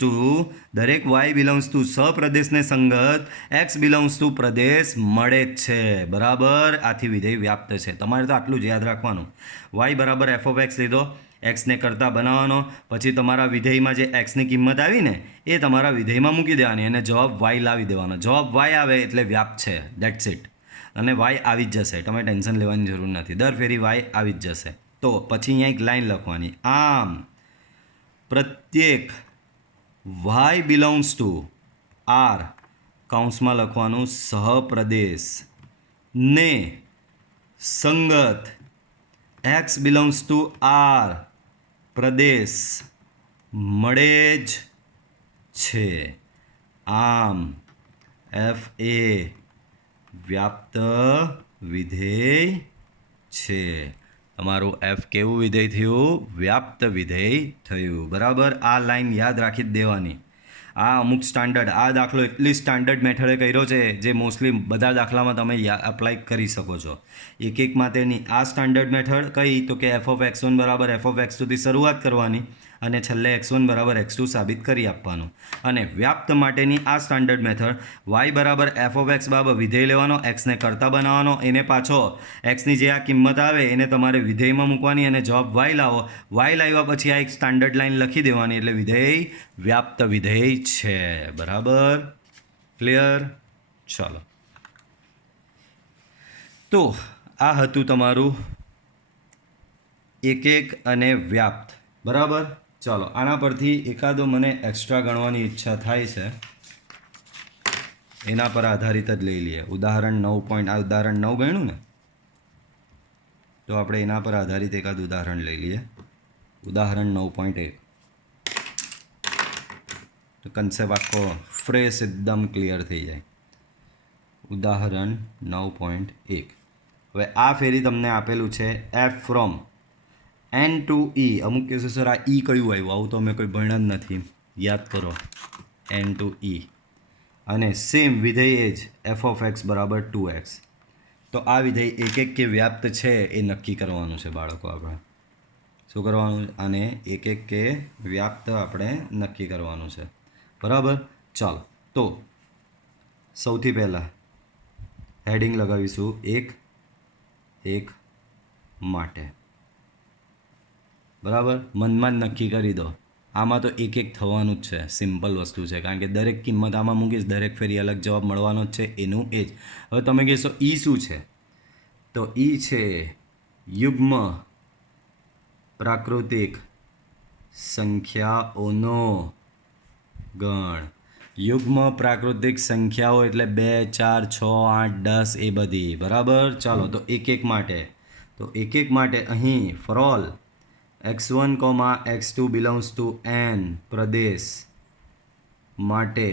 ટુ સપ્રદેશને સંગત એક્સ બિલોંગ્સ ટુ પ્રદેશ મળે જ છે, બરાબર. આથી વિધેય વ્યાપ્ત છે. તમારે તો આટલું જ યાદ રાખવાનું. વાય બરાબર એફ ઓફ એક્સ લીધો, એક્સને કરતા બનાવવાનો, પછી તમારા વિધેયમાં જે એક્સની કિંમત આવી ને એ તમારા વિધેયમાં મૂકી દેવાની અને જવાબ વાય લાવી દેવાનો. જવાબ વાય આવે એટલે વ્યાપ્ત છે, દેટ્સ ઇટ. અને વાય આવી જ જશે, તમે ટેન્શન લેવાની જરૂર નથી, દર ફેરી વાય આવી જ જશે. તો પછી અહીંયા એક લાઈન લખવાની, આમ પ્રત્યેક વાય બિલોંગ્સ ટુ આર કૌંસમાં લખવાનું સહપ્રદેશ ને સંગત એક્સ બિલોંગ્સ ટુ આર પ્રદેશ મળે જ છે. આમ એફ એ વ્યાપ્ત વિધેય છે. તમારું એફ કેવું વિધેય થયું? વ્યાપ્ત વિધેય થયું. બરાબર. આ લાઈન યાદ રાખી જ દેવાની. આ અમુક સ્ટાન્ડર્ડ, આ દાખલો એટલી સ્ટાન્ડર્ડ મેથડે કર્યો છે જે મોસ્ટલી બધા દાખલામાં તમે અપ્લાય કરી શકો છો. એક માટેની આ સ્ટાન્ડર્ડ મેથડ કઈ? તો કે એફ ઓફ એક્સ વન બરાબર એફ ઓફ એક્સ ટુથી શરૂઆત કરવાની અને છેલ્લે એક્સ વન બરાબર એક્સ ટુ સાબિત કરી આપવાનું. અને વ્યાપ્ત માટેની આ સ્ટાન્ડર્ડ મેથડ વાય બરાબર એફ ઓફ એક્સ બરાબર વિધેય લેવાનો, એક્સને કરતા બનાવવાનો, એને પાછો એક્સની જે આ કિંમત આવે એને તમારે વિધેયમાં મૂકવાની અને જવાબ વાય લાવો. વાય લાવ્યા પછી આ એક સ્ટાન્ડર્ડ લાઈન લખી દેવાની એટલે વિધેય વ્યાપ્ત વિધેય છે. બરાબર, ક્લિયર? ચાલો, તો આ હતું તમારું એક અને વ્યાપ્ત. બરાબર. ચાલો, આના પરથી એકાદો મને એક્સ્ટ્રા ગણવાની ઈચ્છા થાય છે, એના પર આધારિત જ લઈ લઈએ. ઉદાહરણ 9 આ ઉદાહરણ 9 ગણ્યું ને, તો આપણે એના પર આધારિત એકાદ ઉદાહરણ લઈ લઈએ. ઉદાહરણ 9.1. તો કન્સેપ્ટ આખો ફ્રેશ એકદમ ક્લિયર થઈ જાય. ઉદાહરણ 9.1. હવે આ ફેરી તમને આપેલું છે એફ ફ્રોમ એન ટુ ઈ. અમુક કહેશે સર આ ઈ કયું આવ્યું? આવું તો અમે કોઈ ભણ્યા જ નથી, યાદ કરો. એન ટુ ઈ અને સેમ વિધેય જ એફ ઓફ એક્સ બરાબર 2x. તો આ વિધેય એક કે વ્યાપ્ત છે એ નક્કી કરવાનું છે બાળકો. આપણે શું કરવાનું? અને એક કે વ્યાપ્ત આપણે નક્કી કરવાનું છે. બરાબર. ચાલો, તો સૌથી પહેલાં હેડિંગ લગાવીશું એક માટે. બરાબર. મનમાં જ નક્કી કરી દો. આમાં તો એક થવાનું જ છે. સિમ્પલ વસ્તુ છે, કારણ કે દરેક કિંમત આમાં મૂકીશ, દરેક ફેરી અલગ જવાબ મળવાનો જ છે. એનું એ જ. હવે તમે કહેશો ઈ શું છે? તો ઈ છે યુગ્મ પ્રાકૃતિક સંખ્યાઓનો ગણ. યુગ્મ પ્રાકૃતિક સંખ્યાઓ એટલે 2, 4, 6, 8, 10 એ બધી. બરાબર. ચાલો, તો એક માટે. તો એક માટે અહીં for all x1, x2 belongs two n પ્રદેશ માટે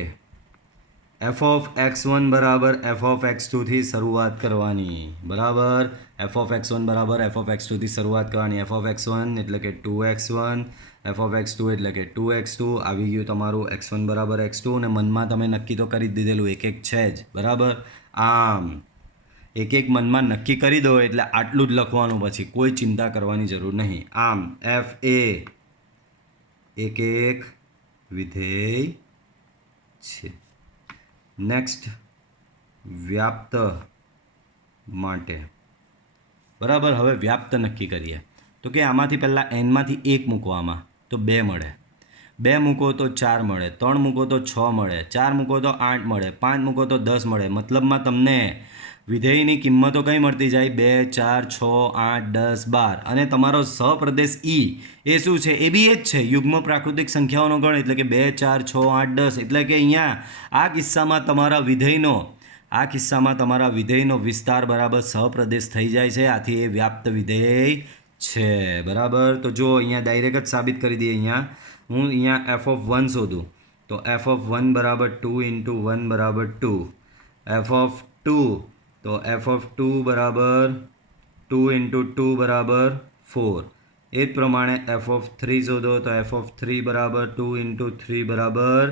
એફ ઓફ x1 બરાબર એફ ઓફ x2 થી શરૂઆત કરવાની. બરાબર. એફ ઓફ x1 બરાબર એફ ઓફ x2 થી શરૂઆત કરવાની. એફ ઓફ x1 એટલે કે 2x1, એફ ઓફ x2 એટલે કે 2x2. આવી ગયું તમારું x1 બરાબર x2, અને મનમાં તમે નક્કી તો કરી જ દીધેલું એક છે જ. બરાબર. આમ એક મનમાં નક્કી કરી દો એટલે આટલું જ લખવાનું, પછી કોઈ ચિંતા કરવાની જરૂર નહીં. આમ એફ એ એક વિધેય છે. નેક્સ્ટ વ્યાપ્ત માટે. બરાબર. હવે વ્યાપ્ત નક્કી કરીએ તો કે આમાંથી પહેલાં એનમાંથી 1 મૂકવામાં તો 2 મળે, 2 મૂકો તો 4 મળે, 3 મૂકો તો 6 મળે, 4 મૂકો તો 8 મળે, 5 મૂકો તો 10 મળે. મતલબમાં તમને વિધેયની કિંમતો કઈ મળતી જાય? 2, 4, 6, 8, 10, 12. અને તમારો સહપ્રદેશ ઈ એ શું છે? એ બી એ જ છે, યુગ્મ પ્રાકૃતિક સંખ્યાઓનો ગણ. એટલે કે 2, 4, 6, 8, 10. એટલે કે અહીંયા આ કિસ્સામાં તમારા વિધેયનો વિસ્તાર બરાબર સહપ્રદેશ થઈ જાય છે. આથી એ વ્યાપ્ત વિધેય છે. બરાબર. તો જો અહીંયા ડાયરેક્ટ જ સાબિત કરી દઈએ. અહીંયા એફ ઓફ 1 શોધું તો એફ ઓફ 1 બરાબર 2 ઇન્ટુ 1 બરાબર 2. એફ ઓફ 2 તો એફ ઓફ 2 બરાબર 2 ઇન્ટુ 2 બરાબર 4. એ જ પ્રમાણે એફ ઓફ 3 શોધો તો એફ ઓફ 3 બરાબર 2 ઇન્ટુ 3 બરાબર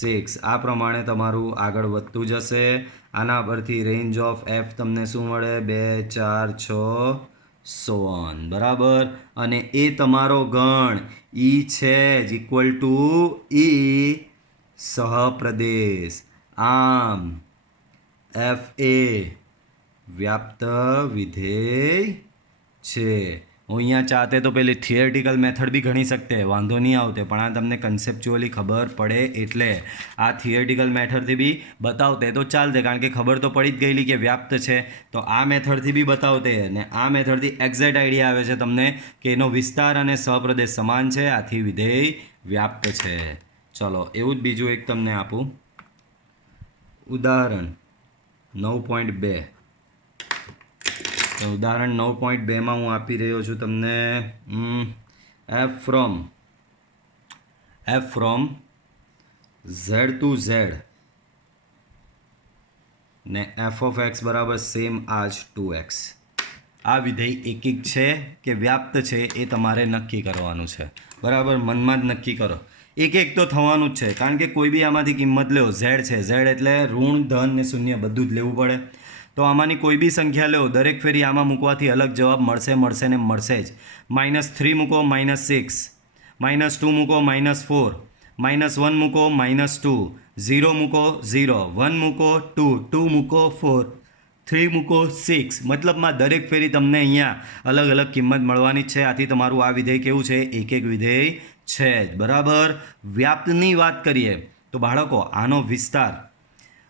6. આ પ્રમાણે તમારું આગળ વધતું જશે. આના પરથી રેન્જ ઓફ એફ તમને શું મળે? 2, 4, 6, સો ઓન. બરાબર. અને એ તમારો ગણ ઈ છે જ ઇક્વલ ટુ ઈ સહપ્રદેશ. આમ એફ એ વ્યાપ્ત વિધેય છે. હું અહીંયા ચાહતે તો પેલી થિયરિટિકલ મેથડ બી ગણી શકતે, વાંધો નહીં આવતે, પણ આ તમને કન્સેપ્ચ્યુઅલી ખબર પડે એટલે આ થિયરિટિકલ મેથડથી બી બતાવતે તો ચાલતે, કારણ કે ખબર તો પડી જ ગયેલી કે વ્યાપ્ત છે. તો આ મેથડથી બી બતાવતે, અને આ મેથડથી એક્ઝેક્ટ આઈડિયા આવે છે તમને કે એનો વિસ્તાર અને સહપ્રદેશ સમાન છે. આથી વિધેય વ્યાપ્ત છે. ચલો, એવું જ બીજું એક તમને આપું. ઉદાહરણ 9.2. તો ઉદાહરણ 9.2માં હું આપી રહ્યો છું તમને F from Z to Z ને એફ ઓફ એક્સ બરાબર સેમ આજ 2x. આ વિધેય એકિક છે કે વ્યાપ્ત છે એ તમારે નક્કી કરવાનું છે. બરાબર, મનમાં જ નક્કી કરો. એક તો થવાનું જ છે, કારણ કે કોઈ બી આમાંથી કિંમત લો. ઝેડ છે, ઝેડ એટલે ઋણ, ધન ને શૂન્ય બધું જ લેવું પડે. તો આમાંની કોઈ બી સંખ્યા લો, દરેક ફેરી આમાં મૂકવાથી અલગ જવાબ મળશે ને મળશે જ. -3 મૂકો -6, -2 મૂકો -4, -1 મૂકો -2, 0 મૂકો 0, 1 મૂકો 2, 2 મૂકો 4, 3 મૂકો 6. મતલબમાં દરેક ફેરી તમને અહીંયા અલગ અલગ કિંમત મળવાની જ છે. આથી તમારું આ વિધેય કેવું છે? એક વિધેય છે જ. બરાબર. વ્યાપ્તની વાત કરીએ તો બાળકો આનો વિસ્તાર,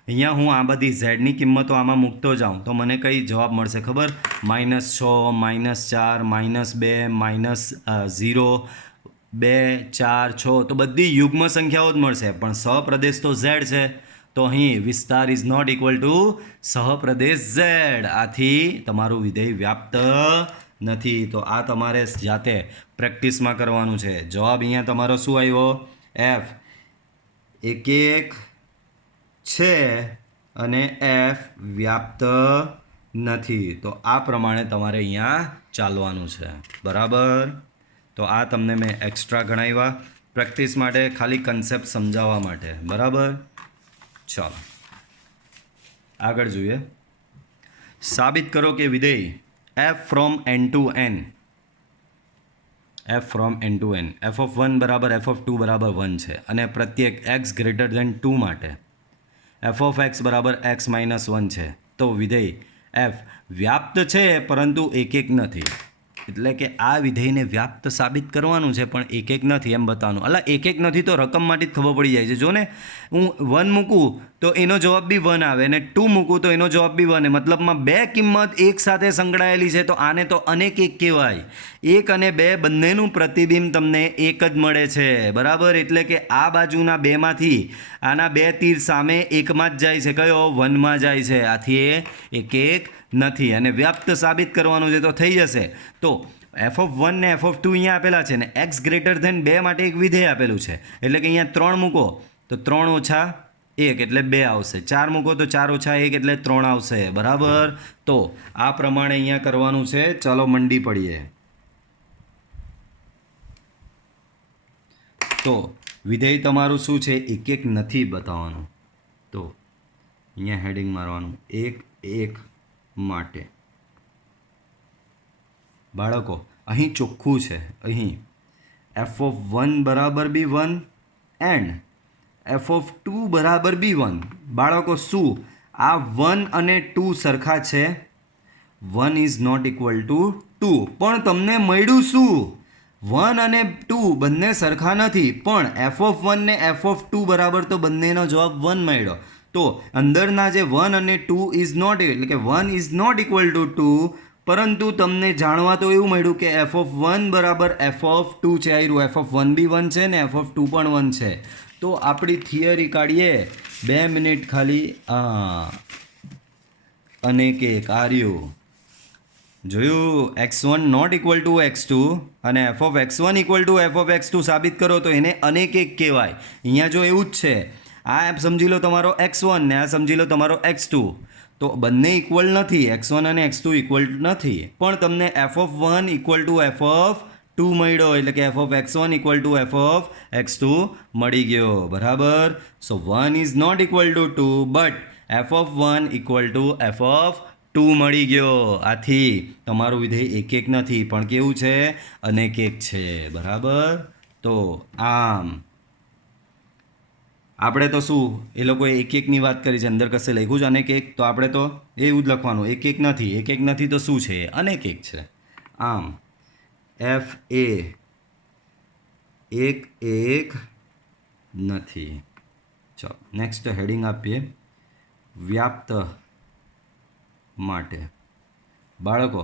અહીંયા હું આ બધી ઝેડની કિંમતો આમાં મૂકતો જાઉં તો મને કઈ જવાબ મળશે ખબર? -6, -4, -2, -0, 2, 4, 6. તો બધી યુગ્મ સંખ્યાઓ જ મળશે, પણ સહપ્રદેશ તો ઝેડ છે. તો અહીં વિસ્તાર ઇઝ નોટ ઇક્વલ ટુ સહપ્રદેશ ઝેડ. આથી તમારું વિધેય વ્યાપ્ત નથી. તો આ તમારે જાતે પ્રેક્ટિસમાં કરવાનું છે. જવાબ અહીંયા તમારો શું આવ્યો? એફ એક છે અને એફ વ્યાપ્ત નથી. તો આ પ્રમાણે તમારે અહીંયા ચાલવાનું છે. બરાબર. તો આ તમને મેં એક્સ્ટ્રા ગણાવ્યા પ્રેક્ટિસ માટે, ખાલી કન્સેપ્ટ સમજાવવા માટે. બરાબર. ચાલો આગળ જોઈએ. સાબિત કરો કે વિધેય f from n to n, f from n to n, f of 1 બરાબર એફ ઓફ 2 બરાબર 1 છે, અને પ્રત્યેક x ગ્રેટર ધેન 2 માટે એફ ઓફ એક્સ બરાબર x -1 છે. તો વિધેય એફ વ્યાપ્ત છે પરંતુ એક નથી. એટલે કે આ વિધેયને વ્યાપ્ત સાબિત કરવાનું છે પણ એક નથી એમ બતાવવાનું. અલા એક નથી તો રકમમાંથી જ ખબર પડી જાય છે. જો ને હું 1 મૂકું તો એનો જવાબ બી 1 આવે, અને 2 મૂકું તો એનો જવાબ બી 1. મતલબમાં બે કિંમત એક સાથે સંકળાયેલી છે તો આને તો અનેક એક કહેવાય. 1 અને 2 બંનેનું પ્રતિબિંબ તમને એક જ મળે છે. બરાબર. એટલે કે આ બાજુના બેમાંથી આના બે તીર સામે એકમાં જ જાય છે. કયો? 1માં જાય છે. આથી એ એક નથી અને વ્યાપ્ત સાબિત કરવાનું છે તો થઈ જશે. તો એફ ઓફ 1 ને એફ ઓફ 2 અહીંયા આપેલા છે ને એક્સ ગ્રેટર ધેન 2 માટે એક વિધેય આપેલું છે. એટલે કે અહીંયા 3 મૂકો તો 3 ઓછા 1 એટલે 2 આવશે. 4 મૂકો તો 4 ઓછા 1 એટલે 3 આવશે. બરાબર. તો આ પ્રમાણે અહીંયા કરવાનું છે. ચાલો મંડી પડીએ. તો વિધેય તમારું શું છે? એક નથી બતાવવાનું. તો અહીંયા હેડિંગ મારવાનું એક માટે. બાળકો અહીં ચોખ્ખું છે. અહીં એફ ઓફ 1 બરાબર બી 1 એન્ડ એફ ઓફ 2 બરાબર બી 1. બાળકો શું આ 1 અને 2 સરખા છે? 1 ઇઝ નોટ ઇક્વલ ટુ 2. પણ તમને મળ્યું શું? 1 અને 2 બંને સરખા નથી, પણ એફ ઓફ 1 ને એફ ઓફ 2 બરાબર તો બંનેનો જવાબ 1 મળ્યો. તો અંદરના જે 1 અને 2 ઇઝ નોટ, એટલે કે 1 ઇઝ નોટ ઇક્વલ ટુ 2, પરંતુ તમને જાણવા તો એવું મળ્યું કે એફ ઓફ 1 બરાબર એફ ઓફ 2 છે. આવ્યું એફ ઓફ 1 બી 1 છે ને એફ ઓફ 2 પણ 1 છે. તો આપણી થિયરી કાઢીએ. 2 મિનિટ ખાલી. અનેક એક આર્યું જોયું. x1 not equal to x2 અને F of x1 equal to F of x2 સાબિત કરો તો એને અનેક એક કહેવાય. અહીંયા જો એવું જ છે, આ એપ સમજી લો તમારો x1 ને આ સમજી લો તમારો x2, તો બંને ઇક્વલ નથી. x1 અને x2 ઇક્વલ નથી, પણ તમને f of 1 equal to F of 2 મળ્યો. એટલે કે F of x1 equal to F of x2 મળી ગયો. બરાબર. So 1 is not equal to 2 but f of 1 equal to F of 2 મળી ગયો. આથી તમારું વિધેય એક નથી પણ કેવું છે? અનેક એક છે. બરાબર. તો આમ આપણે તો શું એ લોકોએ એકની વાત કરી છે, અંદર કશે લખ્યું છે અનેક એક, તો આપણે તો એવું જ લખવાનું. એક નથી. એક નથી તો શું છે? અનેક એક છે. આમ એફ એ એક નથી. ચાલો નેક્સ્ટ હેડિંગ આપીએ વ્યાપ્ત માટે. બાળકો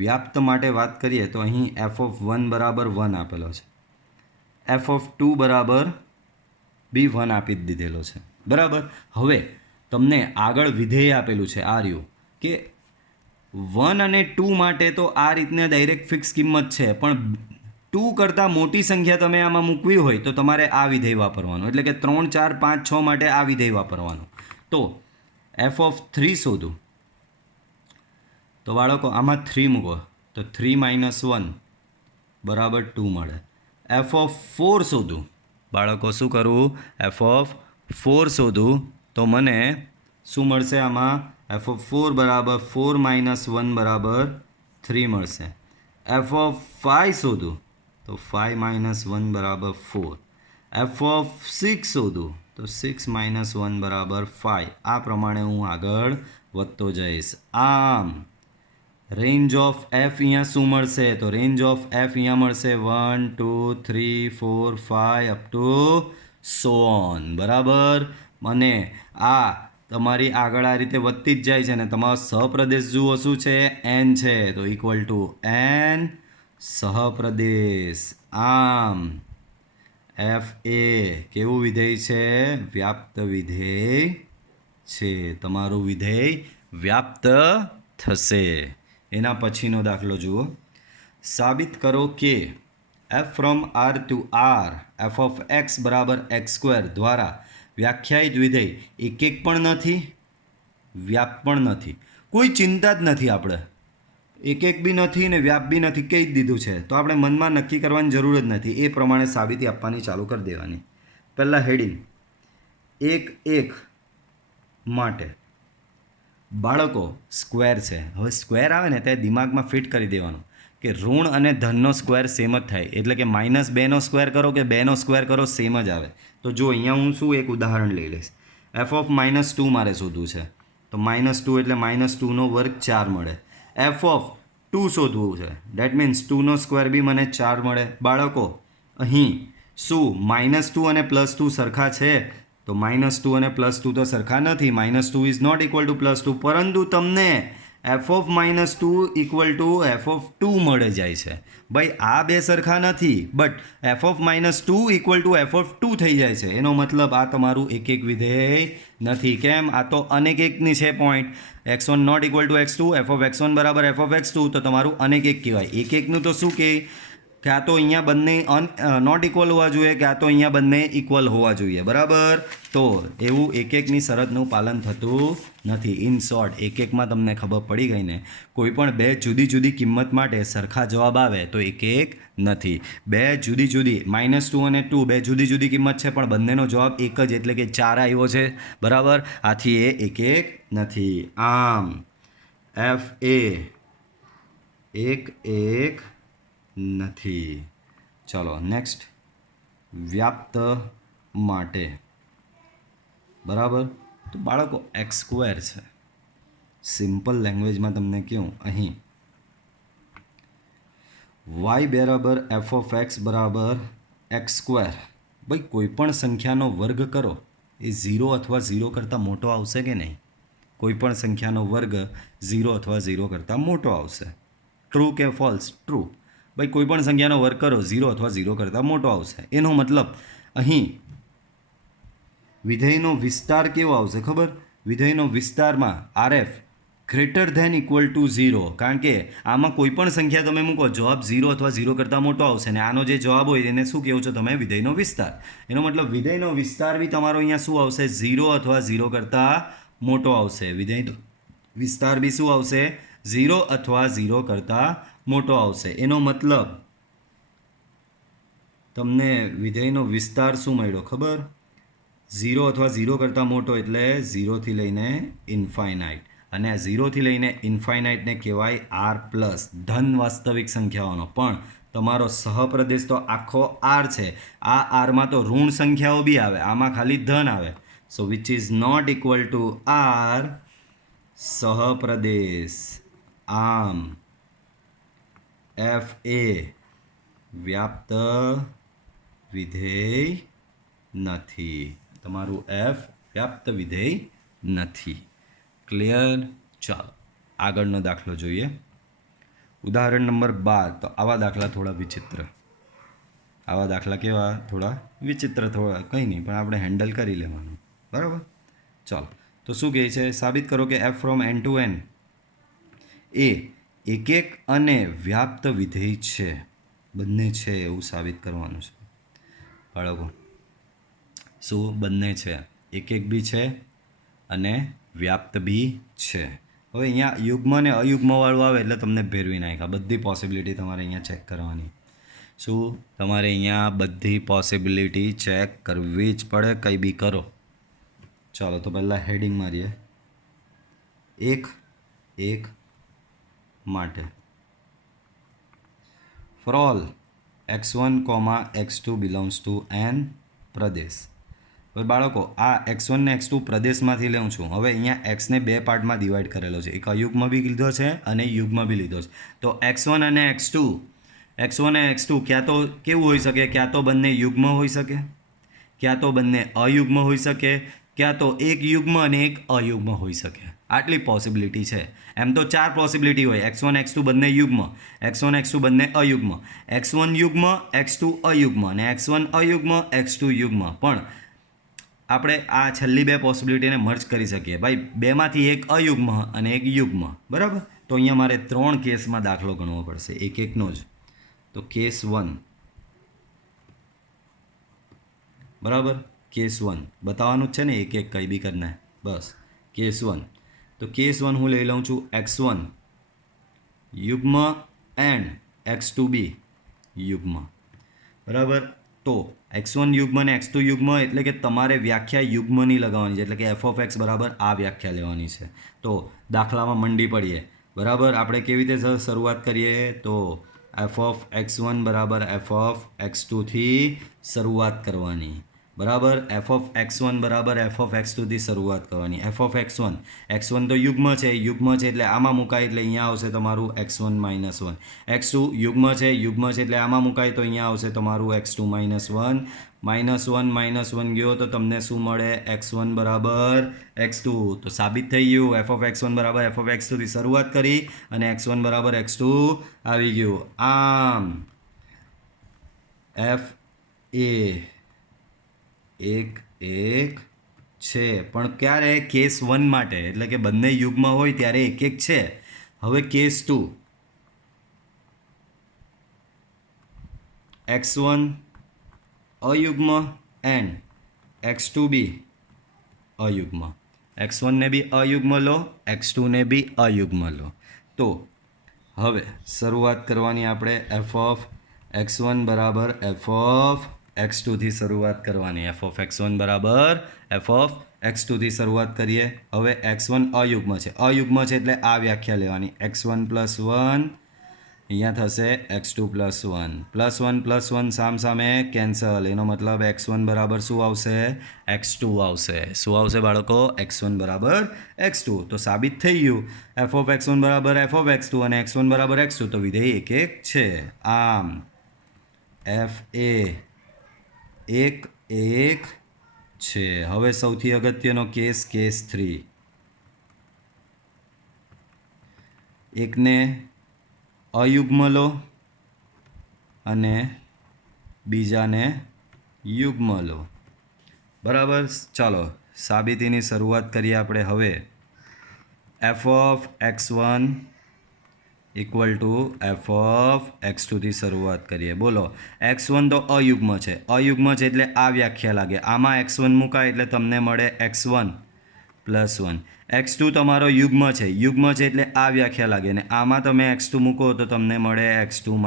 વ્યાપ્ત માટે વાત કરીએ તો અહીં એફ ઓફ 1 બરાબર 1 આપેલો છે, એફ ઓફ 2 બરાબર બી 1 આપી જ દીધેલો છે. બરાબર. હવે તમને આગળ વિધેય આપેલું છે આ રહ્યું કે 1 અને 2 માટે તો આ રીતના ડાયરેક્ટ ફિક્સ કિંમત છે, પણ 2 કરતાં મોટી સંખ્યા તમે આમાં મૂકવી હોય તો તમારે આ વિધેય વાપરવાનું, એટલે કે 3, 4, 5, 6 માટે આ વિધેય વાપરવાનું. તો એફ ઓફ 3 શોધું તો બાળકો આમાં 3 મૂકો તો 3 - 1 બરાબર 2 મળે. એફ ઓફ 4 શોધું બાળકો, શું કરવું? એફ ઓફ 4 શોધું તો મને શું મળશે આમાં? એફ ઓફ 4 બરાબર 4 - 1 બરાબર 3 મળશે. એફ ઓફ 5 શોધું તો 5 - 1 બરાબર 4. એફ ઓફ 6 શોધું તો 6 - 1 બરાબર 5. આ પ્રમાણે હું આગળ વધતો જઈશ. આમ રેન્જ ઓફ એફ અહીંયા શું મળશે? તો રેન્જ ઓફ એફ અહીંયા મળશે 1, 2, 3, 4, 5 અપ ટુ સો ઓન. બરાબર. અને આ તમારી આગળ આ રીતે વધતી જ જાય છે ને તમારો સહપ્રદેશ જુઓ શું છે? એન છે, તો ઇક્વલ ટુ એન સહપ્રદેશ. આમ એફ એ કેવું વિધેય છે? વ્યાપ્ત વિધેય છે. તમારું વિધેય વ્યાપ્ત થશે. એના પછીનો દાખલો જુઓ. સાબિત કરો કે f from r to r f of x બરાબર x² દ્વારા વ્યાખ્યાયિત વિધેય એક પણ નથી, વ્યાપ પણ નથી. કોઈ ચિંતા જ નથી, આપણે એક બી નથી ને વ્યાપ બી નથી, કહી જ દીધું છે. તો આપણે મનમાં નક્કી કરવાની જરૂર જ નથી, એ પ્રમાણે સાબિતી આપવાની ચાલુ કરી દેવાની. પહેલાં હેડિંગ 1 માટે બાળકો સ્ક્વેર છે. હવે સ્ક્વેર આવે ને તે દિમાગમાં ફિટ કરી દેવાનું કે ઋણ અને ધનનો સ્ક્વેર સેમ જ થાય, એટલે કે -2નો સ્ક્વેર કરો કે 2નો સ્ક્વેર કરો સેમ જ આવે. તો જો અહીંયા હું શું એક ઉદાહરણ લઈ લઈશ. એફ ઓફ -2 મારે શોધવું છે, તો -2 એટલે -2નો વર્ગ 4 મળે. એફ ઓફ 2 શોધવું છે, ડેટ મીન્સ 2નો સ્ક્વેર બી મને 4 મળે. બાળકો અહીં શું -2 અને +2 સરખા છે? તો -2 અને +2 તો સરખા નથી. -2 ઇઝ નોટ ઇક્વલ ટુ +2, પરંતુ તમને f of -2 equal to F of 2 મળે જાય છે. ભાઈ આ બે સરખા નથી, but f of -2 equal to F of 2 થઈ જાય છે. એનો મતલબ આ તમારું એક વિધેય નથી. કેમ? આ તો અનેક એકની છે point. x1 not equal to x2, f of x1 બરાબર એફ ઓફ x2, તો તમારું અનેક એક કહેવાય. એકનું તો શું કહે? ક્યાં તો અહીંયા બંને નોટ ઇક્વલ હોવા જોઈએ, ક્યાં તો અહીંયા બંને ઇક્વલ હોવા જોઈએ. બરાબર. તો એવું એકની શરતનું પાલન થતું નથી. ઇન શોર્ટ એકમાં તમને ખબર પડી ગઈ ને, કોઈ પણ બે જુદી જુદી કિંમત માટે સરખા જવાબ આવે તો એક નથી. બે જુદી જુદી -2 અને 2 બે જુદી જુદી કિંમત છે, પણ બંનેનો જવાબ એક જ, એટલે કે 4 આવ્યો છે. બરાબર. આથી એ એક નથી. આમ એફ એ એક નથી. ચલો નેક્સ્ટ. વ્યાપ્ત માટે બરાબર. તો બાળકો x² છે. સિમ્પલ લેંગ્વેજમાં તમને કહું, અહીં y બરાબર એફ ઓફ એક્સ બરાબર x². ભાઈ કોઈ પણ સંખ્યાનો વર્ગ કરો એ 0 અથવા 0 કરતાં મોટો આવશે કે નહીં? કોઈ પણ સંખ્યાનો વર્ગ 0 અથવા 0 કરતાં મોટો આવશે. ટ્રુ કે ફોલ્સ? ટ્રુ. ભાઈ કોઈ પણ સંખ્યાનો વર્ગ કરો 0 અથવા 0 કરતાં મોટો આવશે. એનો મતલબ અહીં વિધેયનો વિસ્તાર કેવો આવશે ખબર? વિધેયનો વિસ્તારમાં RF greater than equal to 0, કારણ કે આમાં કોઈ પણ સંખ્યા તમે મૂકો જવાબ 0 અથવા 0 કરતાં મોટો આવશે, ને આનો જે જવાબ હોય એને શું કહો છો તમે? વિધેયનો વિસ્તાર. એનો મતલબ વિધેયનો વિસ્તાર બી તમારો અહીંયા શું આવશે? 0 અથવા 0 કરતાં મોટો આવશે. વિધેયનો વિસ્તાર બી શું આવશે? 0 અથવા 0 કરતાં મોટો આવશે. એનો મતલબ તમને વિધેયનો વિસ્તાર શું મળ્યો ખબર? 0 અથવા 0 કરતાં મોટો એટલે 0થી લઈને ઇન્ફાઇનાઇટ. અને આ 0થી લઈને ઇન્ફાઇનાઇટને કહેવાય R+, ધન વાસ્તવિક સંખ્યાઓનો. પણ તમારો સહપ્રદેશ તો આખો R છે. આ આરમાં તો ઋણ સંખ્યાઓ બી આવે, આમાં ખાલી ધન આવે. So which is not equal to R સહપ્રદેશ. આમ એફ એ વ્યાપ્ત વિધેય નથી. તમારું એફ વ્યાપ્ત વિધેય નથી. ક્લિયર? ચાલો આગળનો દાખલો જોઈએ. ઉદાહરણ નંબર 12. તો આવા દાખલા થોડા વિચિત્ર. આવા દાખલા કેવા? થોડા વિચિત્ર. થોડા કંઈ નહીં, પણ આપણે હેન્ડલ કરી લેવાનું. બરાબર. ચાલો તો શું કહે છે? સાબિત કરો કે f from n to n એ એકક અને વ્યાપ્ત વિધેય છે, બંને છે એવું સાબિત કરવાનું છે બાળકો. શું બંને છે? એકક બી છે અને વ્યાપ્ત બી છે. હવે અહીંયા યુગ્મ અને અયુગ્મવાળું આવે એટલે તમને ભેરવી નાખ્યા. બધી પોસિબિલિટી તમારે અહીંયા ચેક કરવાની. શું તમારે અહીંયા બધી પોસિબિલિટી ચેક કરવી જ પડે, કંઈ બી કરો. ચાલો તો પહેલાં હેડિંગ મારીએ. એક માટે for all x1, x2 belongs to n પ્રદેશ. હવે બાળકો આ x1 ને x2 પ્રદેશમાંથી લઉં છું. હવે અહીંયા એક્સને બે પાર્ટમાં ડિવાઈડ કરેલો છે, એક અયુગ્મ બી લીધો છે અને યુગ્મ બી લીધો છે. તો x1 અને x2 ક્યાં તો કેવું હોઈ શકે? ક્યાં તો બંને યુગ્મ હોઈ શકે, ક્યાં તો બંને અયુગ્મ હોઈ શકે, ક્યાં તો એક યુગ્મ અને એક અયુગ્મ હોઈ શકે. આટલી પોસિબિલિટી છે. એમ તો 4 પોસિબિલિટી હોય, x1 x2 બંને યુગ્મ, x1 x2 બંને અયુગ્મ, x1 યુગ્મ x2 અયુગ્મ અને x1 અયુગ્મ x2 યુગ્મ. પણ આપણે આ છેલ્લી બે પોસિબિલિટીને મર્જ કરી શકીએ. ભાઈ બેમાંથી એક અયુગ્મ અને એક યુગ્મ, બરાબર? તો અહીંયા મારે 3 કેસમાં દાખલો ગણવો પડશે, એક એકનો જ. તો કેસ 1, બરાબર? કેસ 1 બતાવવાનું જ છે ને, એક એક કંઈ બી કરીને. બસ કેસ 1. તો કેસ 1 હું લઈ લઉં છું x1 યુગ્મ એન્ડ x2 બી યુગ્મ, બરાબર? તો x1 યુગ્મ અને x2 યુગ્મ એટલે કે તમારે વ્યાખ્યા યુગ્મની લગાવવાની છે, એટલે કે f(x) બરાબર આ વ્યાખ્યા લેવાની છે. તો દાખલામાં મંડી પડીએ, બરાબર? આપણે કેવી રીતે શરૂઆત કરીએ? તો f(x1) બરાબર f(x2) થી શરૂઆત કરવાની, બરાબર? f(x1) બરાબર f(x2) થી શરૂઆત કરવાની. x1 તો યુગ્મ છે એટલે આમાં મુકાય એટલે અહીંયા આવશે તમારું x1 - 1. x2 યુગ્મ છે એટલે આમાં મુકાય તો અહીંયા આવશે તમારું x2 - 1. -1 ગયો તો તમને શું મળે? x1 બરાબર x2. તો સાબિત થઈ ગયું f(x1) બરાબર f(x2) થી શરૂઆત કરી અને x1 બરાબર x2 આવી ગયું. આમ f એ એક છે, પણ ક્યારે? કેસ 1 માટે, એટલે કે બંને યુગ્મ હોય ત્યારે એક છે. હવે case 2, x1 અયુગ્મ and x2 B અયુગ્મ. x1 ને બી અયુગ્મ લો, x2 ને બી અયુગ્મ લો. તો હવે શરૂઆત કરવાની આપણે f(x1) બરાબર f(x2) થી શરૂઆત કરવાની. f(x1) બરાબર f(x2) થી શરૂઆત કરીએ. હવે x1 અયુગ્મ છે એટલે આ વ્યાખ્યા લેવાની, x1 + 1 અહીંયા થશે x2 + 1. +1 સામે કેન્સલ, એનો મતલબ x1 બરાબર શું આવશે? x2 આવશે. શું આવશે બાળકો? x1 બરાબર x2. તો સાબિત થઈ ગયું f(x1) બરાબર f(x2) અને x1 બરાબર x2, તો વિધેય એક છે. આમ f એ એક છે. હવે સૌથી અગત્યનો કેસ 3. એકને અયુગ્મ લો અને બીજાને યુગ્મ લો, બરાબર? ચાલો સાબિતીની શરૂઆત કરીએ આપણે. હવે f(x1) = f(x2) થી શરૂઆત કરીએ. બોલો, x1 તો અયુગ્મ છે એટલે આ વ્યાખ્યા લાગે, આમાં x1 મુકાય એટલે તમને મળે x1 + 1. x2 તમારો યુગ્મ છે એટલે આ વ્યાખ્યા લાગે, ને આમાં તમે x2 મૂકો તો તમને મળે x2 -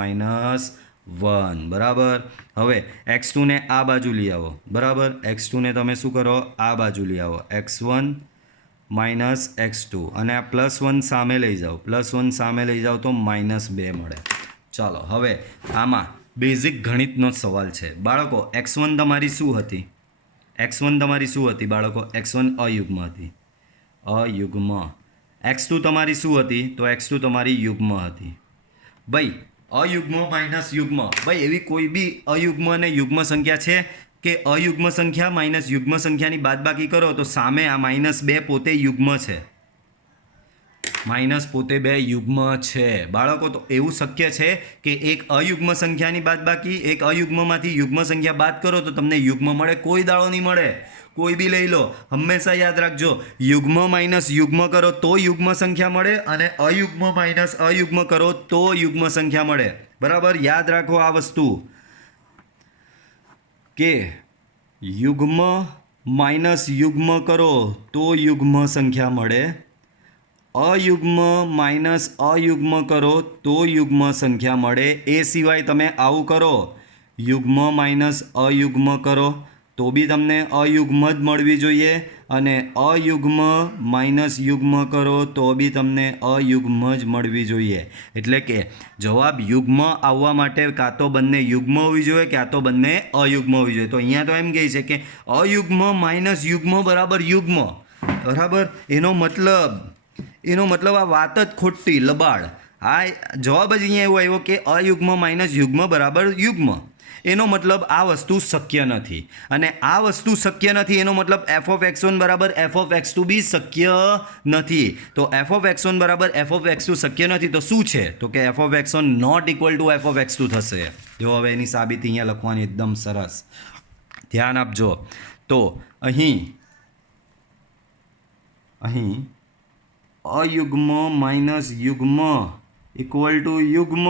1, બરાબર? હવે x2 ને આ બાજુ લઈ આવો, બરાબર? x2 ને તમે શું કરો? આ બાજુ લઈ આવો, x1 - x2, અને આ +1 સામે લઈ જાઓ, તો -2 મળે. ચાલો હવે આમાં બેઝિક ગણિતનો સવાલ છે બાળકો. x1 તમારી શું હતી? બાળકો? x1 અયુગ્મ હતી, x2 તમારી શું હતી? તો x2 તમારી યુગ્મ હતી. ભાઈ અયુગ્મ માઇનસ યુગ્મ, ભાઈ એવી કોઈ બી અયુગ્મ અને યુગ્મ સંખ્યા છે કે અયુગ્મ સંખ્યા માઇનસ યુગ્મ સંખ્યાની બાદબાકી કરો તો સામે આ -2 પોતે યુગ્મ છે, યુગ્મ છે બાળકો. તો એવું શક્ય છે કે એક અયુગ્મ સંખ્યાની બાદબાકી એક અયુગ્મમાંથી યુગ્મ સંખ્યા બાદ કરો તો તમને યુગ્મ મળે? કોઈ દાડો નહીં મળે. કોઈ બી લઈ લો, હંમેશા યાદ રાખજો યુગ્મ માઇનસ યુગ્મ કરો તો યુગ્મ સંખ્યા મળે અને અયુગ્મ માઇનસ અયુગ્મ કરો તો યુગ્મ સંખ્યા મળે. બરાબર, યાદ રાખો આ વસ્તુ કે યુગ્મ માઇનસ યુગ્મ કરો તો યુગ્મ સંખ્યા મળે, અયુગ્મ માઇનસ અયુગ્મ કરો તો યુગ્મ સંખ્યા મળે. એ સિવાય તમે આવું કરો, યુગ્મ માઇનસ અયુગ્મ કરો તો બી તમને અયુગ્મ જ મળવી જોઈએ અને અયુગ્મ માઇનસ યુગ્મ કરો તો બી તમને અયુગ્મ જ મળવી જોઈએ. એટલે કે જવાબ યુગ્મ આવવા માટે કાં તો બંને યુગ્મ હોવી જોઈએ કાં તો બંને અયુગ્મ હોવી જોઈએ. તો અહીંયા તો એમ કહે છે કે અયુગ્મ માઇનસ યુગ્મ બરાબર યુગ્મ. બરાબર, એનો મતલબ આ વાત જ ખોટી, લબાડ. આ જવાબ જ અહીંયા એવો આવ્યો કે અયુગ્મ માઇનસ યુગ્મ બરાબર યુગ્મ. એનો મતલબ આ વસ્તુ શક્ય નથી અને આ વસ્તુ શક્ય નથી એનો મતલબ એફ ઓફ એક્સ1 બરાબર એફ ઓફ એક્સ2 બી શક્ય નથી. તો એફ ઓફ એક્સ1 બરાબર એફ ઓફ એક્સ2 શક્ય નથી તો શું છે? તો કે F of X one not equal to F of X two થશે. જો હવે એની સાબિતી અહીંયા લખવાની એકદમ સરસ, ધ્યાન આપજો. તો અહીં અયુગ્મ માઇનસ યુગ્મ ઇક્વલ ટુ યુગ્મ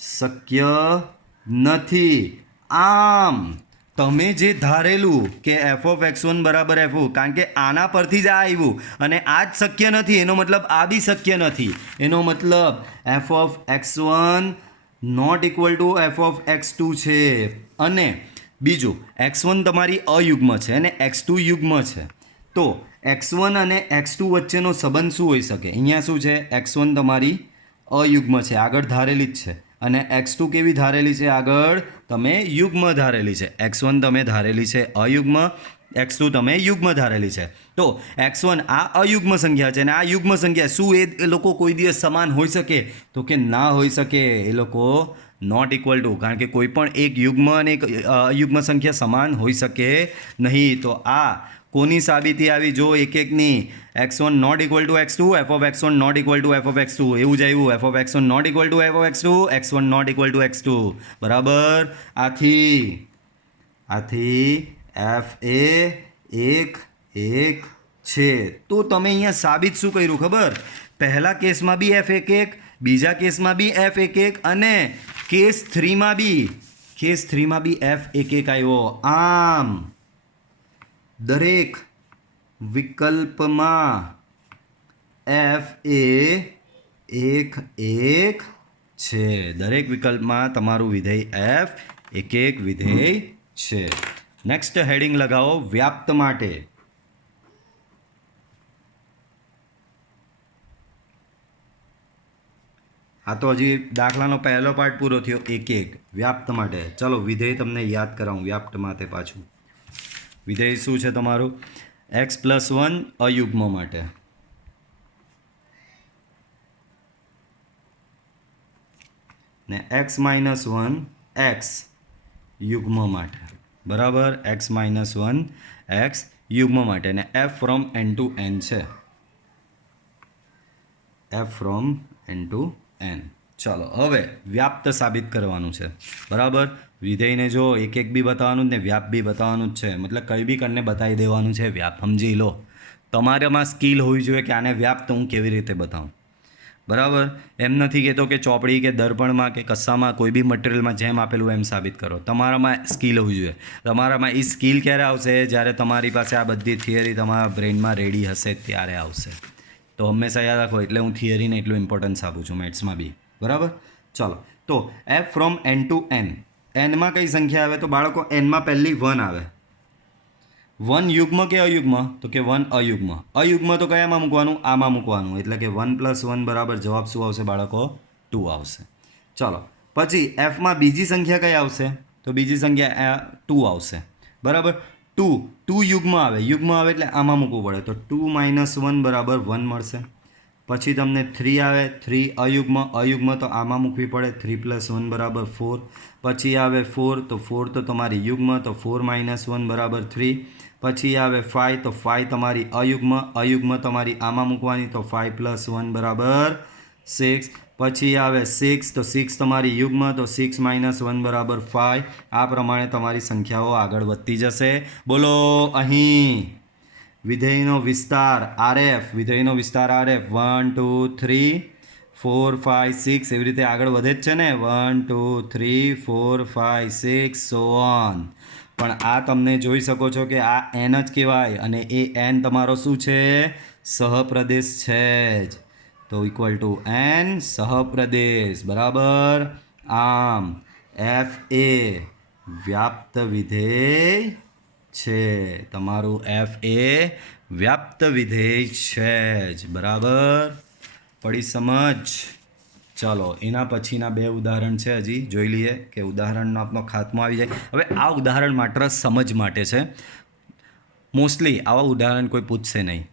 શક્ય નથી. આમ તમે જે ધારેલું કે એફ ઓફ એક્સ1 બરાબર એફ, કારણ કે આના પરથી જ આ આવ્યું અને આ જ શક્ય નથી એનો મતલબ આ બી શક્ય નથી. એનો મતલબ F of X one not equal to F of X two છે. અને બીજું એક્સ1 તમારી અયુગ્મ છે અને એક્સ2 યુગ્મ છે. તો એક્સ1 અને એક્સ2 વચ્ચેનો સંબંધ શું હોઈ શકે? અહીંયા શું છે? એક્સ1 તમારી અયુગ્મ છે, આગળ ધારેલી જ છે, અને એક્સ2 કેવી ધારેલી છે? આગળ તમે યુગ્મ ધારેલી છે. એક્સ1 તમે ધારેલી છે અયુગ્મ, એક્સ2 તમે યુગ્મ ધારેલી છે. તો એક્સ1 આ અયુગ્મ સંખ્યા છે અને આ યુગ્મ સંખ્યા શું એ લોકો કોઈ દિવસ સમાન હોઈ શકે? તો કે ના હોઈ શકે. એ લોકો નોટ ઇક્વલ ટુ, કારણ કે કોઈ પણ એક યુગ્મ અને એક અયુગ્મ સંખ્યા સમાન હોઈ શકે નહીં. તો આ કોની સાબિતી આવી? જો એક એકની. x1 not equal to x2, f of x1 not equal to F of x2, એવું જ આવ્યું. F of x1 not equal to F of x2, x1 not equal to x2. બરાબર, આથી એફ એક છે. તો તમે અહીંયા સાબિત શું કર્યું ખબર? પહેલા કેસમાં બી એફ એક, બીજા કેસમાં બી એફ એક અને કેસ 3માં બી એફ એક આવ્યો. આમ દરેક વિકલ્પમાં એફ એક છે. દરેક વિકલ્પમાં તમારું વિધેય એફ એક વિધેય છે. નેક્સ્ટ હેડિંગ લગાવો વ્યાપ્ત માટે. આ તો હજી દાખલાનો પહેલો પાર્ટ પૂરો થયો. એક વ્યાપ્ત માટે. ચલો વિધેય તમને યાદ કરાવું વ્યાપ્ત માટે પાછું. વિધેય શું છે તમારું? x+1 અયુગ્મ માટે, ને x-1 x યુગ્મ માટે. બરાબર, x-1 x યુગ્મ માટે ને f from n to n છે. f from n to n. ચાલો હવે વ્યાપ્ત સાબિત કરવાનું છે. બરાબર, વિધેયને જો એક બી બતાવવાનું જ ને વ્યાપ બી બતાવવાનું જ છે. મતલબ કંઈ બી કરીને બતાવી દેવાનું છે વ્યાપ. સમજી લો, તમારામાં સ્કિલ હોવી જોઈએ કે આને વ્યાપ તો હું કેવી રીતે બતાવું. બરાબર, એમ નથી કહેતો કે ચોપડી કે દર્પણમાં કે કશામાં કોઈ બી મટીરિયલમાં જેમ આપેલું એમ સાબિત કરો. તમારામાં સ્કિલ હોવી જોઈએ. તમારામાં એ સ્કિલ ક્યારે આવશે? જ્યારે તમારી પાસે આ બધી થિયરી તમારા બ્રેઇનમાં રેડી હશે ત્યારે આવશે. તો હંમેશા યાદ રાખો, એટલે હું થિયરીને એટલું ઇમ્પોર્ટન્સ આપું છું મેથ્સમાં બી. બરાબર, ચાલો. તો f from n to n. એનમાં કઈ સંખ્યા આવે? તો બાળકો એનમાં પહેલી 1 આવે. 1 યુગ્મ કે અયુગ્મ? તો કે 1 અયુગ્મ. અયુગ્મ તો કયામાં મૂકવાનું? આમાં મૂકવાનું. એટલે કે 1 + 1 બરાબર જવાબ શું આવશે બાળકો? 2 આવશે. ચાલો, પછી એફમાં બીજી સંખ્યા કઈ આવશે? તો બીજી સંખ્યા 2 આવશે. બરાબર, 2 યુગ્મ આવે. યુગ્મ આવે એટલે આમાં મૂકવું પડે. તો 2 - 1 બરાબર 1 મળશે. પછી તમને 3 આવે. 3 અયુગ્મ તો આમાં મૂકવી પડે. 3 + 1 બરાબર 4. પછી આવે 4, તો 4 તો તમારી યુગ્મ, તો 4 - 1 બરાબર 3. પછી આવે 5, તો 5 તમારી અયુગ્મ તમારી આમાં મૂકવાની, તો 5 + 1 બરાબર 6. પછી આવે 6, તો 6 તમારી યુગ્મ, તો 6 - 1 બરાબર 5. આ પ્રમાણે તમારી સંખ્યાઓ આગળ વધતી જશે. બોલો અહીં વિધેયનો વિસ્તાર RF, વિધેયનો વિસ્તાર RF 1 2 3 4 5 6 એવી રીતે આગળ વધે જ છે ને, 1 2 3 4 5 6 સો ઓન. પણ આ તમને જોઈ શકો છો કે આ n જ કહેવાય અને એ n તમારો શું છે? સહપ્રદેશ છે જ. તો ઇક્વલ ટુ n સહપ્રદેશ બરાબર. આમ FA વ્યાપ્ત વિધેય છે. તમારું FA વ્યાપ્ત વિધેય છે જ બરાબર. પડી સમજ? ચાલો એના પછીના બે ઉદાહરણ છે, હજી જોઈ લઈએ કે ઉદાહરણનો આપણો ખાતમો આવી જાય. હવે આ ઉદાહરણ માત્ર સમજ માટે છે. મોસ્ટલી આવા ઉદાહરણ કોઈ પૂછશે નહીં.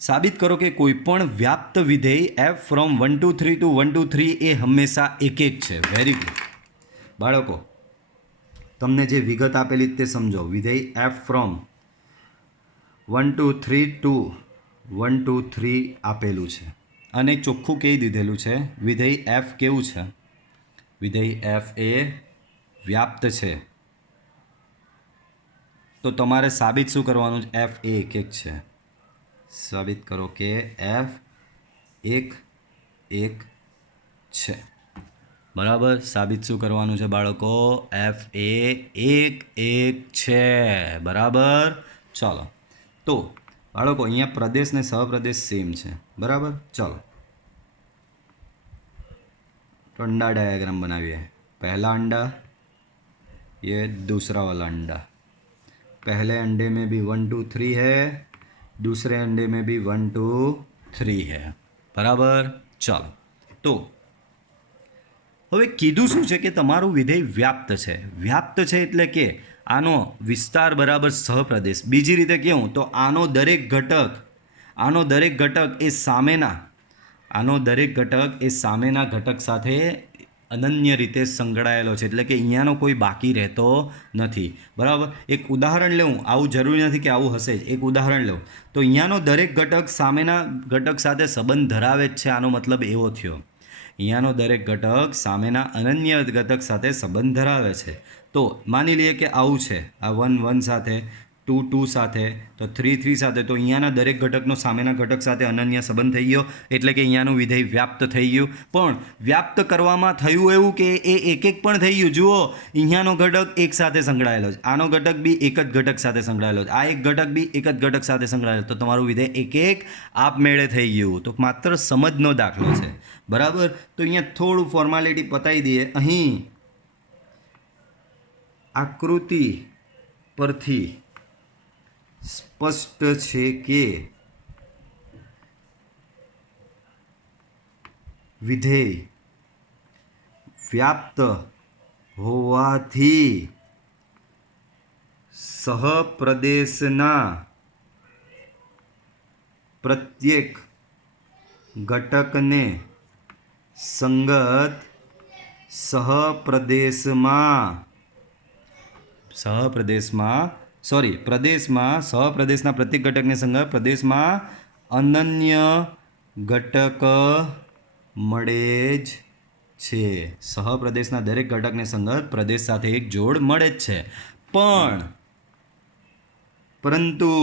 સાબિત કરો કે કોઈ પણ વ્યાપ્ત વિધેય f from 1 to 3 to 1 to 3 એ હંમેશા એક છે. વેરી ગુડ બાળકો, તમને જે વિગત આપેલી તે સમજો. વિધેય f from 1 to 3 to 1 to 3 આપેલું છે અને ચોખ્ખું કહી દીધેલું છે વિધેય f કેવું છે? વિધેય f એ વ્યાપ્ત છે. તો તમારે સાબિત શું કરવાનું છે? f એ એક છે. સાબિત કરો કે f એક છે બરાબર. સાબિત શું કરવાનું છે બાળકો? f એ એક છે બરાબર. ચાલો તો બાળકો અહીંયા પ્રદેશ ને સહપ્રદેશ સેમ છે બરાબર. ચાલો तो अंडा डायग्राम बनाइए. पहला अंडा, ये दूसरा वाला अंडा. पहले अंडे में भी 1 2 3 है, दूसरे अंडे में भी 1 2 3 है बराबर. ચાલો તો હવે કીધું શું છે કે તમારું વિધેય વ્યાપ્ત છે. વ્યાપ્ત છે એટલે કે આનો વિસ્તાર બરાબર સહપ્રદેશ. બીજી રીતે કહું તો આનો દરેક ઘટક એ સામેના ઘટક સાથે અનન્ય રીતે સંકળાયેલો છે. એટલે કે અહીંયાનો કોઈ બાકી રહેતો નથી બરાબર. એક ઉદાહરણ લઉં, આવું જરૂરી નથી કે આવું હશે જ. એક ઉદાહરણ લઉં તો અહીંયાનો દરેક ઘટક સામેના ઘટક સાથે સંબંધ ધરાવે જ છે. આનો મતલબ એવો થયો અહીંયાનો દરેક ઘટક સામેના અનન્ય ઘટક સાથે સંબંધ ધરાવે છે. તો માની લઈએ કે આવું છે, આ 1 1 સાથે, 2 2 સાથે, તો 3 3 સાથે. તો અહીંયાના દરેક ઘટકનો સામેના ઘટક સાથે અનન્ય સંબંધ થઈ ગયો એટલે કે અહીંયાનું વિધેય વ્યાપ્ત થઈ ગયું. પણ વ્યાપ્ત કરવામાં થયું એવું કે એ એક પણ થઈ ગયું. જુઓ અહીંયાનો ઘટક એક સાથે સંકળાયેલો છે, આનો ઘટક બી એક જ ઘટક સાથે સંકળાયેલો છે, આ એક ઘટક બી એક જ ઘટક સાથે સંકળાયેલો. તો તમારું વિધેય એક આપમેળે થઈ ગયું. તો માત્ર સમજનો દાખલો છે બરાબર. તો અહીંયા થોડું ફોર્માલિટી પતાવી દઈએ. અહીં આકૃતિ પરથી સ્પષ્ટ છે કે વિધેય વ્યાપ્ત હોવાથી સહપ્રદેશના પ્રત્યેક ઘટકને સંગત સહપ્રદેશના પ્રત્યેક ઘટકને સંગત પ્રદેશમાં અનન્ય ઘટક મળે જ છે. સહપ્રદેશના દરેક ઘટકને સંગત પ્રદેશ સાથે એક જોડ મળે જ છે. પરંતુ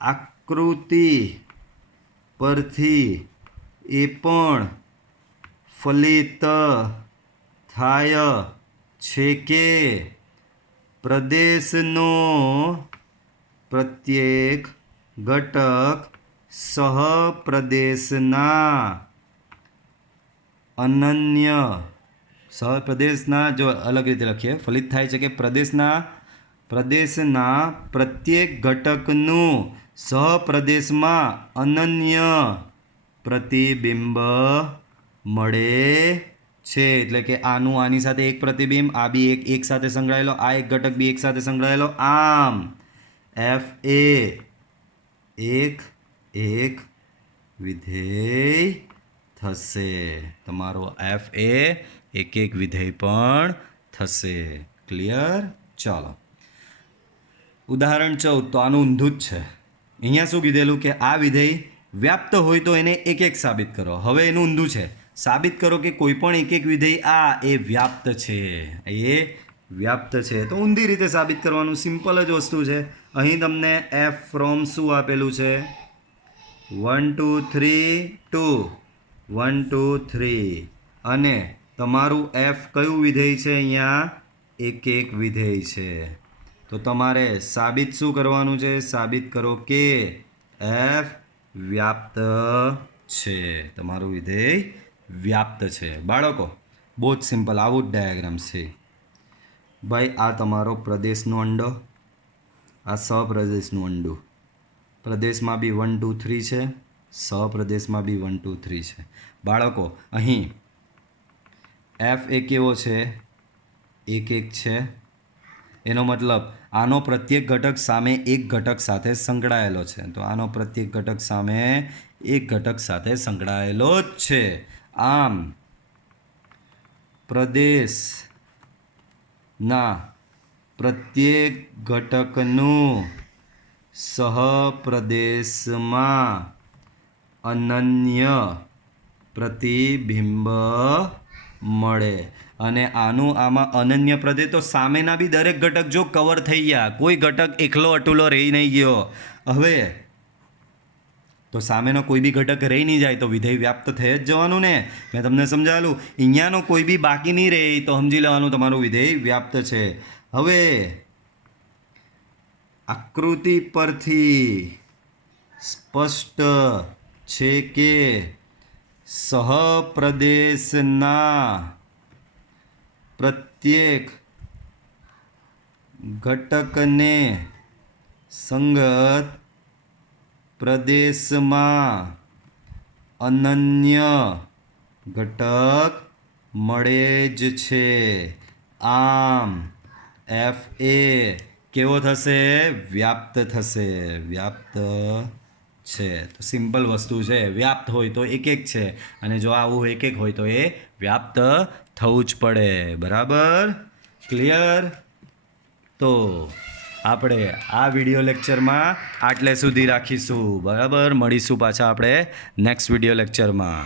આકૃતિ પરથી એ પણ ફલિત થાય છે કે પ્રદેશનો પ્રત્યેક ઘટક સહપ્રદેશના જો અલગ રીતે લખીએ, ફલિત થાય છે કે પ્રદેશના પ્રત્યેક ઘટકનું સહપ્રદેશમાં અનન્ય પ્રતિબિંબ મળે છે. એટલે કે આનું આની સાથે એક પ્રતિબિંબ, આ બી એક સાથે સંકળાયેલો, આ એક ઘટક બી એક સાથે સંકળાયેલો. આમ f એ એક વિધેય થશે. તમારો f એ એક વિધેય પણ થશે. ક્લિયર? ચાલો ઉદાહરણ 14. તો આનું ઊંધું જ છે. અહીંયા શું કીધેલું કે આ વિધેય વ્યાપ્ત હોય તો એને એક એક સાબિત કરો. હવે એનું ઊંધું છે. સાબિત કરો કે કોઈ પણ એક વિધેય એ વ્યાપ્ત છે. એ વ્યાપ્ત છે. તો ઊંધી રીતે સાબિત કરવાનું, સિમ્પલ જ વસ્તુ છે. અહીં તમને એફ ફ્રોમ શું આપેલું છે? 1 2 3 2 1 2 3 અને તમારું એફ કયું વિધેય છે? અહીંયા એક એક વિધેય છે. તો તમારે સાબિત શું કરવાનું છે? સાબિત કરો કે એફ વ્યાપ્ત છે. તમારું વિધેય વ્યાપ્ત છે. બાળકો બહુ જ સિમ્પલ, આવું જ ડાયાગ્રામ છે. ભાઈ આ તમારો પ્રદેશનો અંડો, આ સહપ્રદેશનું અંડું. પ્રદેશમાં બી 1 2 3 છે, સહપ્રદેશમાં બી 1 2 3 છે. બાળકો અહીં એફ એ કેવો છે? એક એક છે. એનો મતલબ આનો પ્રત્યેક ઘટક સામે એક ઘટક સાથે સંકળાયેલો છે. તો આનો પ્રત્યેક ઘટક સામે એક ઘટક સાથે સંકળાયેલો જ છે. આમ પ્રદેશના પ્રત્યેક ઘટકનું સહપ્રદેશમાં અનન્ય પ્રતિબિંબ મળે. અને આનું આમાં અનન્ય પ્રદેશ તો સામેના બી દરેક ઘટક જો કવર થઈ ગયા, કોઈ ઘટક એકલો અટુલો રહી નહીં ગયો. હવે તો સામેનો કોઈ બી ઘટક રહી નહીં જાય તો વિધેય વ્યાપ્ત થઈ જ જવાનું ને. મેં તમને સમજાવેલું, અહીંયાનો કોઈ બી બાકી નહીં રહે તો સમજી લેવાનું તમારું વિધેય વ્યાપ્ત છે. હવે આકૃતિ પરથી સ્પષ્ટ છે કે સહપ્રદેશના પ્રત્યેક ઘટકને સંગત પ્રદેશમાં અનન્ય ઘટક મળે જ છે. આમ એફ એ કેવો થશે? વ્યાપ્ત થશે. વ્યાપ્ત છે. તો સિમ્પલ વસ્તુ છે. વ્યાપ્ત હોય તો એક એક છે, અને જો આવું એક એક હોય તો એ વ્યાપ્ત થવું જ પડે. બરાબર? ક્લિયર? તો આપણે આ વિડીયો લેક્ચરમાં આટલે સુધી રાખીશું. બરાબર? મળીશું પાછા આપણે નેક્સ્ટ વિડીયો લેક્ચરમાં.